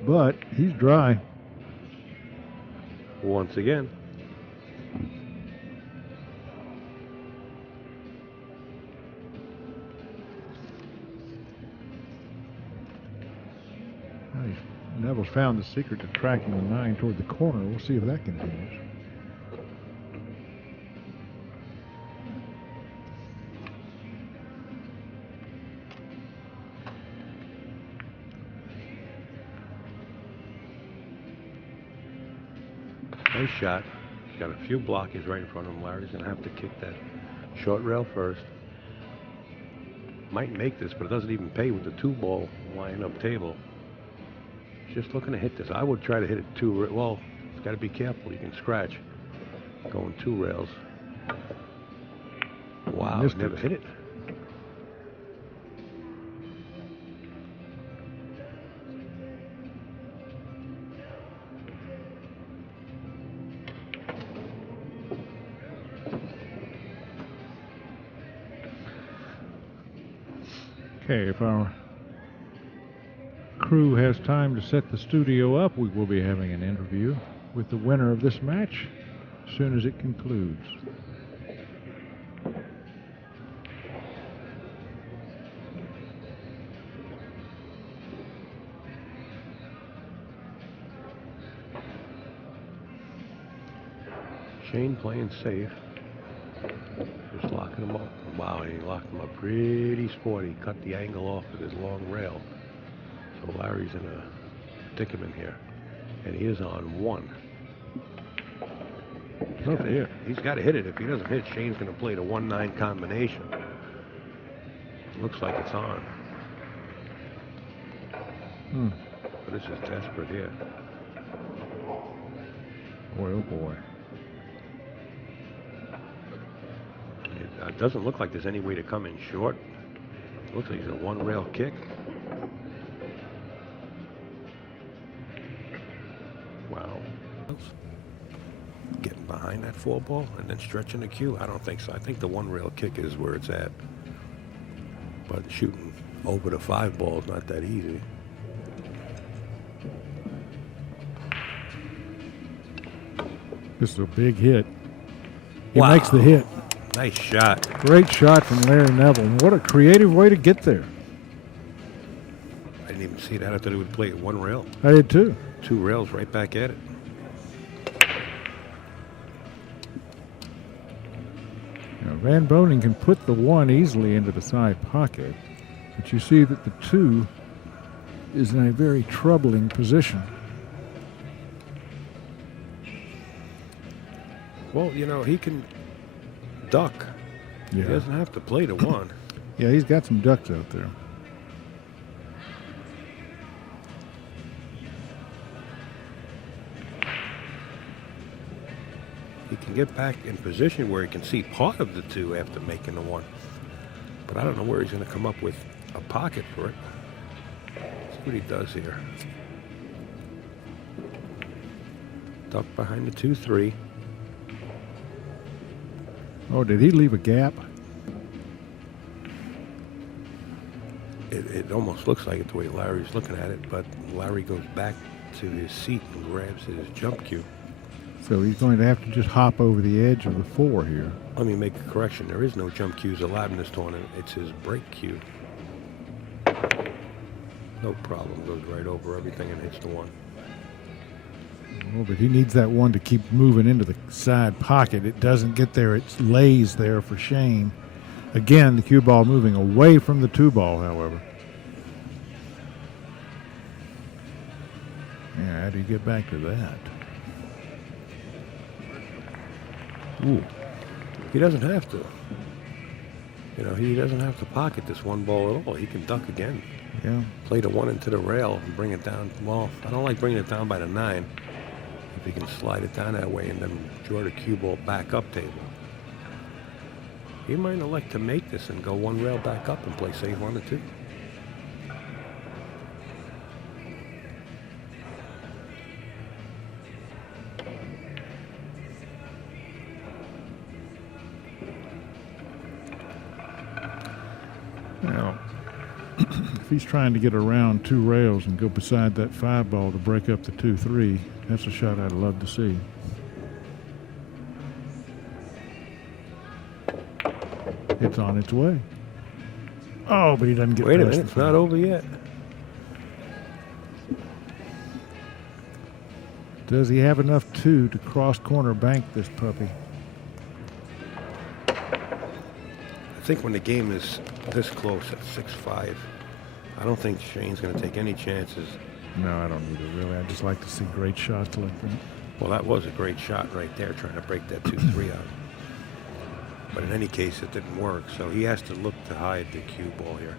But he's dry. Once again. Nevel's found the secret to tracking the 9 toward the corner. We'll see if that continues. Nice shot. He's got a few blockers right in front of him. Larry's going to have to kick that short rail first. Might make this, but it doesn't even pay with the 2 ball lying up table. Just looking to hit this. I would try to hit it 2. Well, it's got to be careful. You can scratch going 2 rails. Wow, never hit it. Okay, if our crew has time to set the studio up, we will be having an interview with the winner of this match as soon as it concludes. Shane playing safe. Just locking him up. Wow, he locked him up pretty sporty. Cut the angle off with his long rail. So Larry's in a predicament here. And he is on 1. He's got to hit it. If he doesn't hit, Shane's going to play the 1-9 combination. Looks like it's on. But this is desperate here. Boy, oh boy. It doesn't look like there's any way to come in short. It looks like it's a 1-rail kick. Wow. Getting behind that 4 ball and then stretching the cue? I don't think so. I think the 1-rail kick is where it's at. But shooting over the 5 ball is not that easy. This is a big hit. He Wow. makes the hit. Nice shot. Great shot from Larry Nevel. And what a creative way to get there. I didn't even see that. I thought he would play at 1 rail. I did too. 2 rails right back at it. Now, Van Boening can put the 1 easily into the side pocket. But you see that the 2 is in a very troubling position. Well, he can duck. Yeah. He doesn't have to play the 1. Yeah, he's got some ducks out there. He can get back in position where he can see part of the 2 after making the 1. But I don't know where he's going to come up with a pocket for it. See what he does here. Duck behind the 2-3. Oh, did he leave a gap? It almost looks like it the way Larry's looking at it, but Larry goes back to his seat and grabs his jump cue. So he's going to have to just hop over the edge of the 4 here. Let me make a correction. There is no jump cues allowed in this tournament. It's his break cue. No problem. Goes right over everything and hits the 1. Oh, but he needs that 1 to keep moving into the side pocket. It doesn't get there. It lays there for Shane. Again, the cue ball moving away from the 2 ball, however. Yeah, how do you get back to that? Ooh. He doesn't have to. He doesn't have to pocket this 1 ball at all. He can duck again. Yeah. Play the 1 into the rail and bring it down. Well, I don't like bringing it down by the 9. If he can slide it down that way and then draw the cue ball back up table. He might elect to make this and go 1 rail back up and play save 1 or 2. Now, if he's trying to get around 2 rails and go beside that 5 ball to break up the 2-3, that's a shot I'd love to see. It's on its way. Oh, but he doesn't get Wait a past minute, the it's not front. over yet. Does he have enough 2 to cross corner bank this puppy? I think when the game is this close at 6-5, I don't think Shane's going to take any chances. No, I don't need it, really. I just like to see great shots like that. Well, that was a great shot right there, trying to break that 2-3 out. But in any case, it didn't work, so he has to look to hide the cue ball here.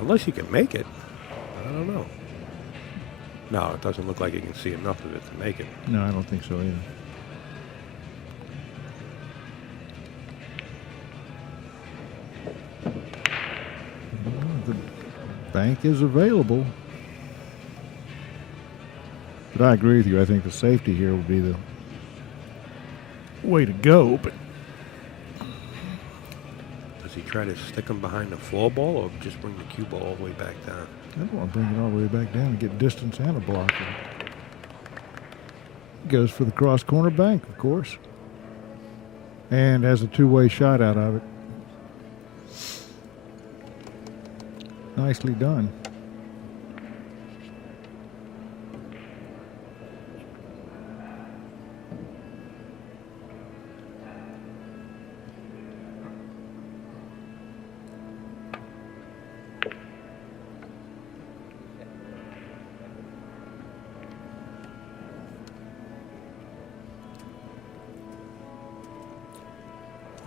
Unless he can make it. I don't know. No, it doesn't look like he can see enough of it to make it. No, I don't think so either. The bank is available. But I agree with you. I think the safety here would be the way to go. But Does he try to stick him behind the 4 ball or just bring the cue ball all the way back down? I don't want to bring it all the way back down and get distance and a block. Goes for the cross corner bank, of course. And has a 2-way shot out of it. Nicely done.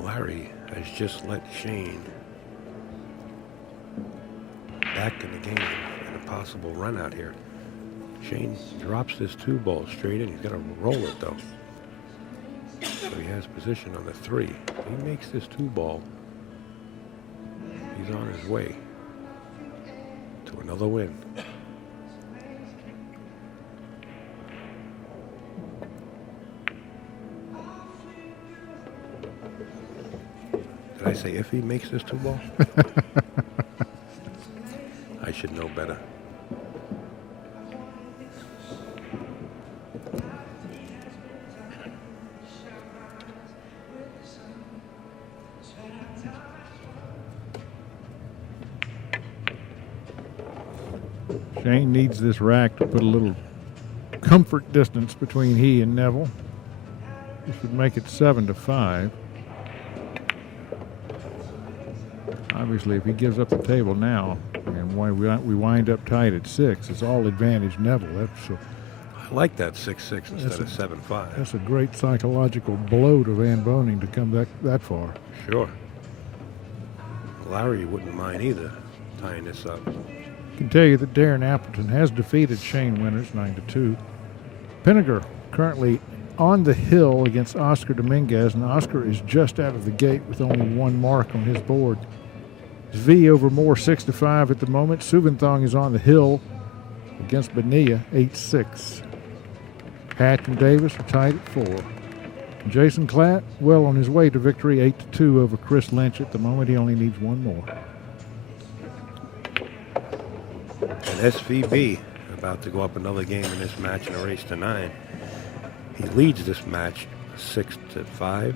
Larry has just let Shane back in the game and a possible run out here. Shane drops this 2 ball straight in. He's going to roll it though. So he has position on the 3. If he makes this 2 ball, he's on his way to another win. Did I say if he makes this 2 ball? I should know better. Shane needs this rack to put a little comfort distance between he and Nevel. This would make it 7-5. Obviously, if he gives up the table now, and we wind up tied at 6, it's all advantage Nevel. I like that 6-6 instead of 7-5. That's a great psychological blow to Van Boening to come that far. Sure. Larry wouldn't mind either tying this up. I can tell you that Darren Appleton has defeated Shane Winters 9-2. Pinniger currently on the hill against Oscar Dominguez, and Oscar is just out of the gate with only one mark on his board. It's V over Moore 6-5 at the moment. Suventhong is on the hill against Bonilla 8-6. Hatch and Davis are tied at 4. And Jason Klatt well on his way to victory 8-2 over Chris Lynch at the moment. He only needs one more. And SVB about to go up another game in this match in a race to 9. He leads this match 6-5.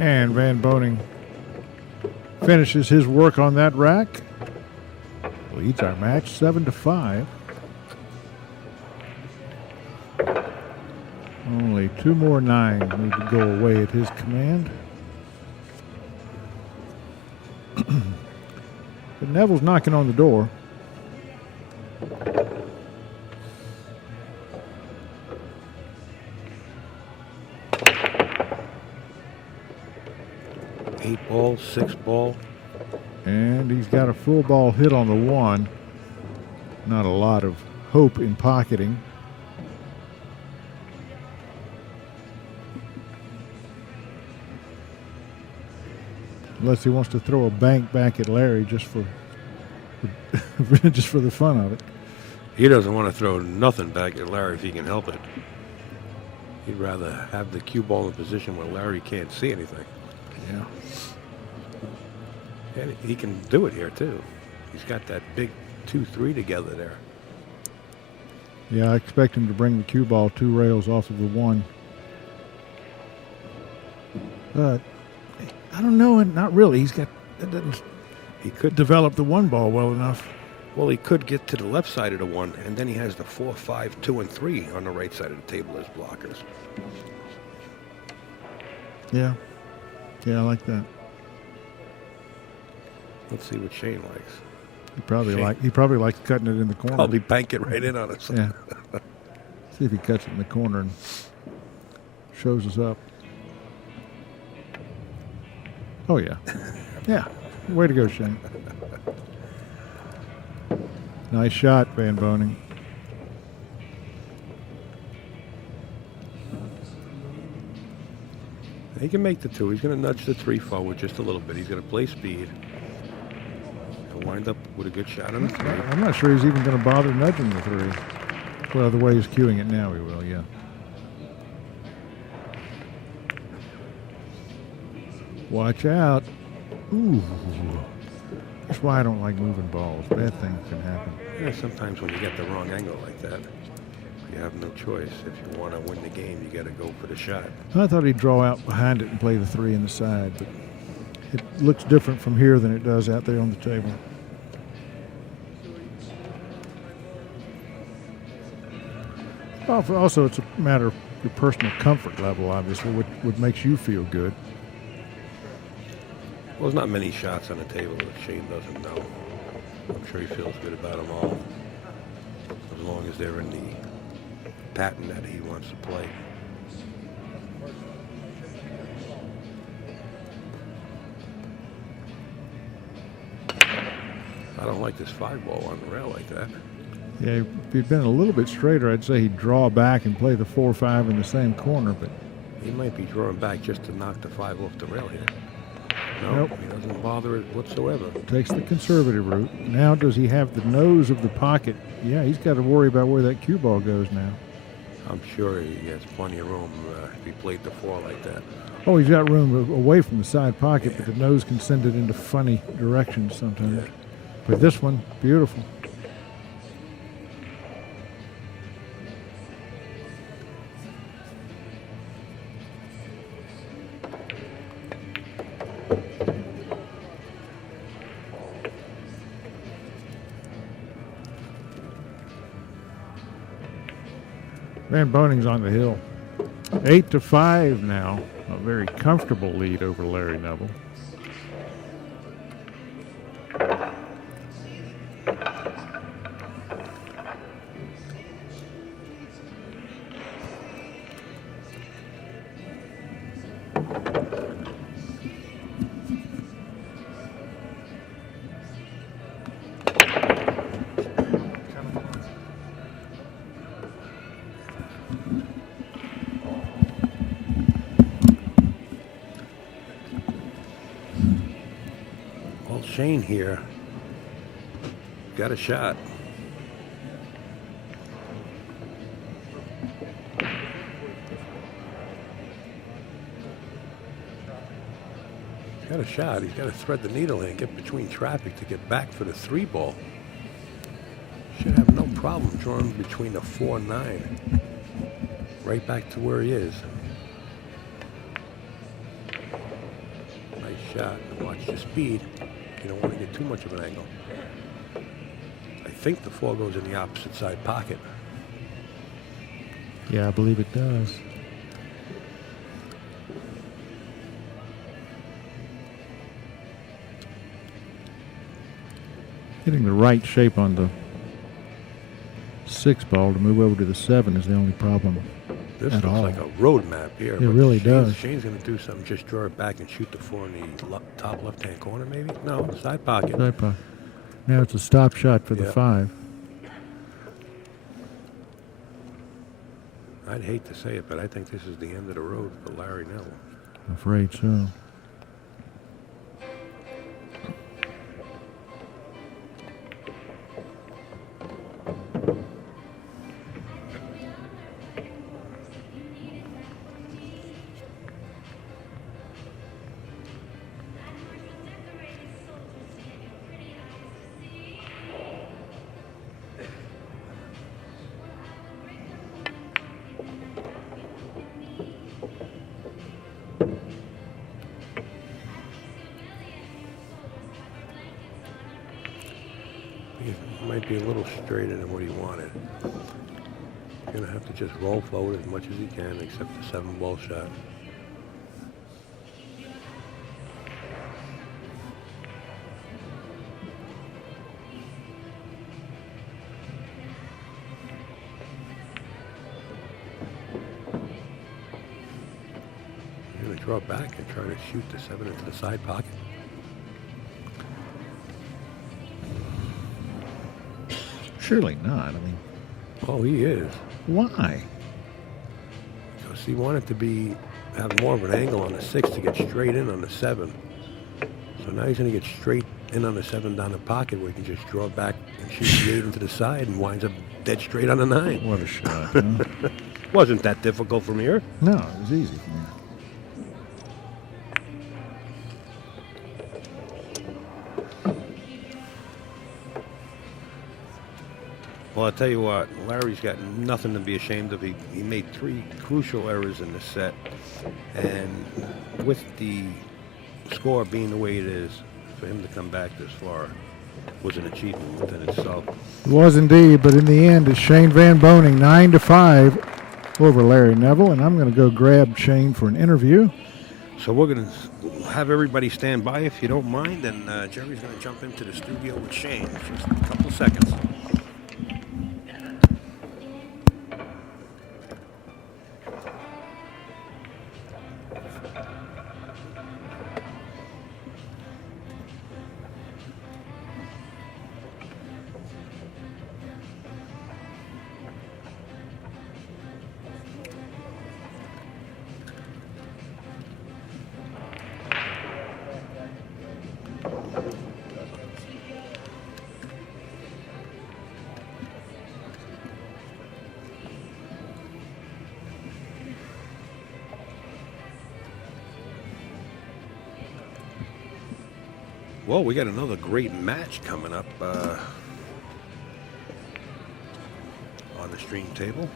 And Van Boening finishes his work on that rack. Leads our match 7-5. Only 2 more 9s need to go away at his command. But Nevel's knocking on the door. Eight ball, 6 ball. And he's got a full ball hit on the 1. Not a lot of hope in pocketing. Unless he wants to throw a bank back at Larry just for just for the fun of it. He doesn't want to throw nothing back at Larry if he can help it. He'd rather have the cue ball in a position where Larry can't see anything. Yeah. And he can do it here, too. He's got that big 2-3 together there. Yeah, I expect him to bring the cue ball 2 rails off of the 1. But I don't know, and not really. He could develop the 1 ball well enough. Well, he could get to the left side of the 1, and then he has the 4, 5, 2, and 3 on the right side of the table as blockers. Yeah. Yeah, I like that. Let's see what Shane likes. He probably likes cutting it in the corner. Probably bank it right in on us. Yeah. See if he cuts it in the corner and shows us up. Oh, yeah. Yeah. Way to go, Shane. Nice shot, Van Boening. He can make the 2. He's going to nudge the 3 forward just a little bit. He's going to play speed. He'll wind up with a good shot on the 3. I'm not sure he's even going to bother nudging the 3. Well, the way he's cueing it now, he will, yeah. Watch out. Ooh. That's why I don't like moving balls. Bad things can happen. Yeah, sometimes when you get the wrong angle like that, you have no choice. If you want to win the game, you got to go for the shot. I thought he'd draw out behind it and play the 3 in the side, but it looks different from here than it does out there on the table. Also, it's a matter of your personal comfort level, obviously, what makes you feel good. Well, there's not many shots on the table that Shane doesn't know. I'm sure he feels good about them all, as long as they're in the pattern that he wants to play. I don't like this 5 ball on the rail like that. Yeah, if he'd been a little bit straighter, I'd say he'd draw back and play the 4-5 in the same corner, but He might be drawing back just to knock the 5 off the rail here. No, Nope. he doesn't bother it whatsoever. takes the conservative route. Now does he have the nose of the pocket? Yeah, he's got to worry about where that cue ball goes now. I'm sure he has plenty of room if he played the 4 like that. Oh, he's got room away from the side pocket, but the nose can send it into funny directions sometimes. Yeah. But this one, beautiful. Van Boning's on the hill. 8-5 now. A very comfortable lead over Larry Nevel. Well, Shane here got a shot. Got a shot. He's got to thread the needle and get between traffic to get back for the 3 ball. Should have no problem drawing between the 4-9. Right back to where he is. Nice shot. Watch the speed. You don't want to get too much of an angle. I think the 4 goes in the opposite side pocket. Yeah, I believe it does. Getting the right shape on the 6 ball to move over to the 7 is the only problem. This at looks all. like a road map here. It really does. Shane's going to do something. Just draw it back and shoot the 4 in the top left-hand corner, maybe? No, side pocket. Side pocket. Now it's a stop shot for the Yeah. 5. I'd hate to say it, but I think this is the end of the road for Larry Nevel. I'm afraid so. It might be a little straighter than what he wanted. You're going to have to just roll forward as much as you can, except the 7 ball shot. You're going to draw back and try to shoot the 7 into the side pocket. Surely not. I mean, Oh, he is. why? Because he wanted to have more of an angle on the 6 to get straight in on the 7. So now he's going to get straight in on the 7 down the pocket where he can just draw back and shoot the 8 into the side and winds up dead straight on the 9. What a shot. Huh? Wasn't that difficult from here. No, it was easy for me. Well, I'll tell you what, Larry's got nothing to be ashamed of. He made 3 crucial errors in the set. And with the score being the way it is, for him to come back this far was an achievement within itself. It was indeed, but in the end, it's Shane Van Boening 9-5 over Larry Nevel, and I'm going to go grab Shane for an interview. So we're going to have everybody stand by if you don't mind, and Jerry's going to jump into the studio with Shane. Just a couple seconds. Well, we got another great match coming up on the stream table.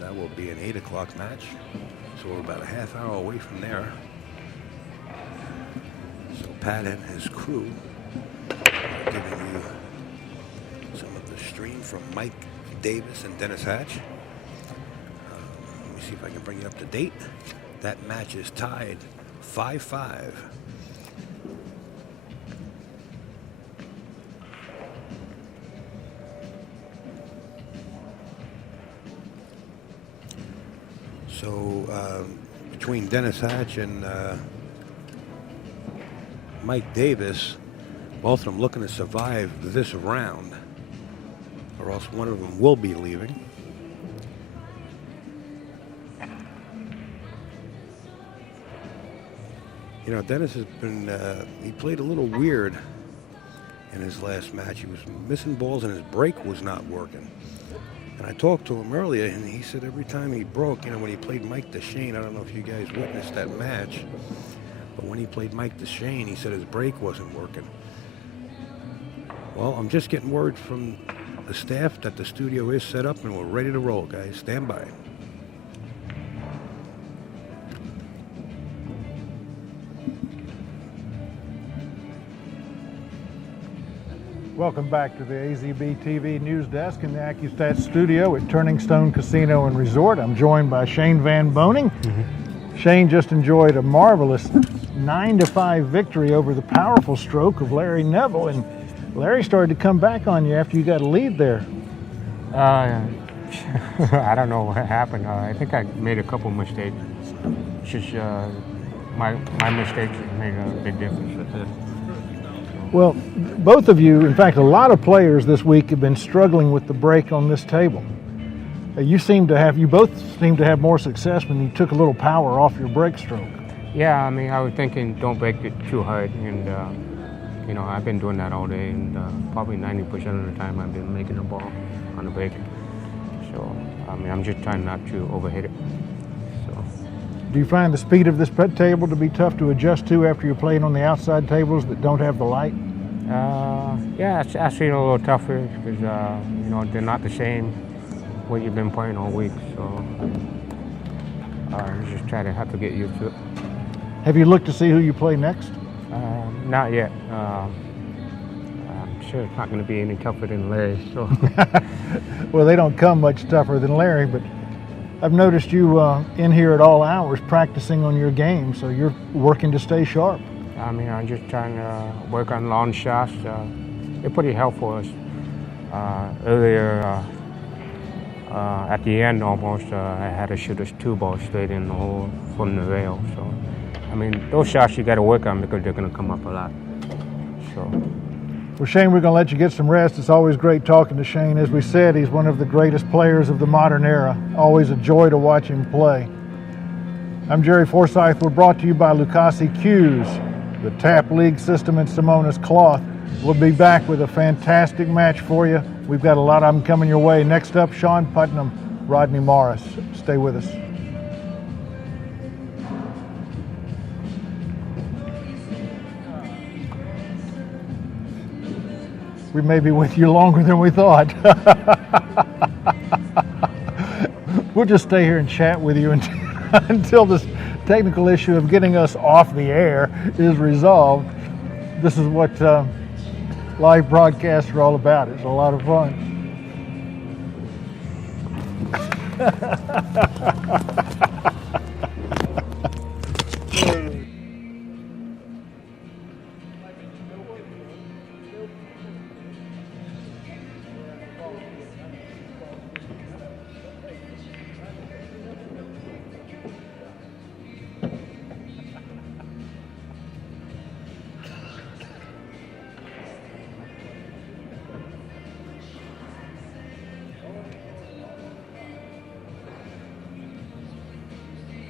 That will be an 8 o'clock match. So we're about a half hour away from there. So Pat and his crew are giving you some of the stream from Mike Davis and Dennis Hatch. Let me see if I can bring you up to date. That match is tied 5-5. So between Dennis Hatch and Mike Davis, both of them looking to survive this round, or else one of them will be leaving. You know, Dennis has been, he played a little weird in his last match. He was missing balls and his break was not working. And I talked to him earlier, and he said every time he broke, you know, when he played Mike DeShane, I don't know if you guys witnessed that match, but when he played Mike DeShane, he said his break wasn't working. Well, I'm just getting word from the staff that the studio is set up and we're ready to roll, guys. Stand by. Welcome back to the AZB TV news desk in the AccuStats studio at Turning Stone Casino and Resort. I'm joined by Shane Van Boening. Shane just enjoyed a marvelous 9-5 victory over the powerful stroke of Larry Nevel, and Larry started to come back on you after you got a lead there. I don't know what happened. I think I made a couple mistakes. Just my mistakes made a big difference. Well, both of you, in fact, a lot of players this week have been struggling with the break on this table. You both seem to have more success when you took a little power off your break stroke. Yeah, I mean, I was thinking don't break it too hard, and you know, I've been doing that all day, and probably 90% of the time I've been making a ball on the break. So, I mean, I'm just trying not to overhit it. So. Do you find the speed of this table to be tough to adjust to after you're playing on the outside tables that don't have the light? Yeah, it's actually a little tougher because, you know, they're not the same what you've been playing all week. So, you just have to get used to it. Have you looked to see who you play next? Not yet. I'm sure it's not going to be any tougher than Larry. So. Well, they don't come much tougher than Larry, but I've noticed you in here at all hours practicing on your game, so you're working to stay sharp. I mean, I'm just trying to work on long shots. They're pretty helpful. Earlier, at the end almost, I had to shoot a 2-ball straight in the hole from the rail. So, I mean, those shots you got to work on because they're going to come up a lot. So. Well, Shane, we're going to let you get some rest. It's always great talking to Shane. As we said, he's one of the greatest players of the modern era. Always a joy to watch him play. I'm Jerry Forsyth. We're brought to you by Lucasi Q's, the Tap League system in Simona's cloth. We'll be back with a fantastic match for you. We've got a lot of them coming your way. Next up, Sean Putnam, Rodney Morris. Stay with us. We may be with you longer than we thought. We'll just stay here and chat with you until this technical issue of getting us off the air is resolved. This is what live broadcasts are all about. It's a lot of fun.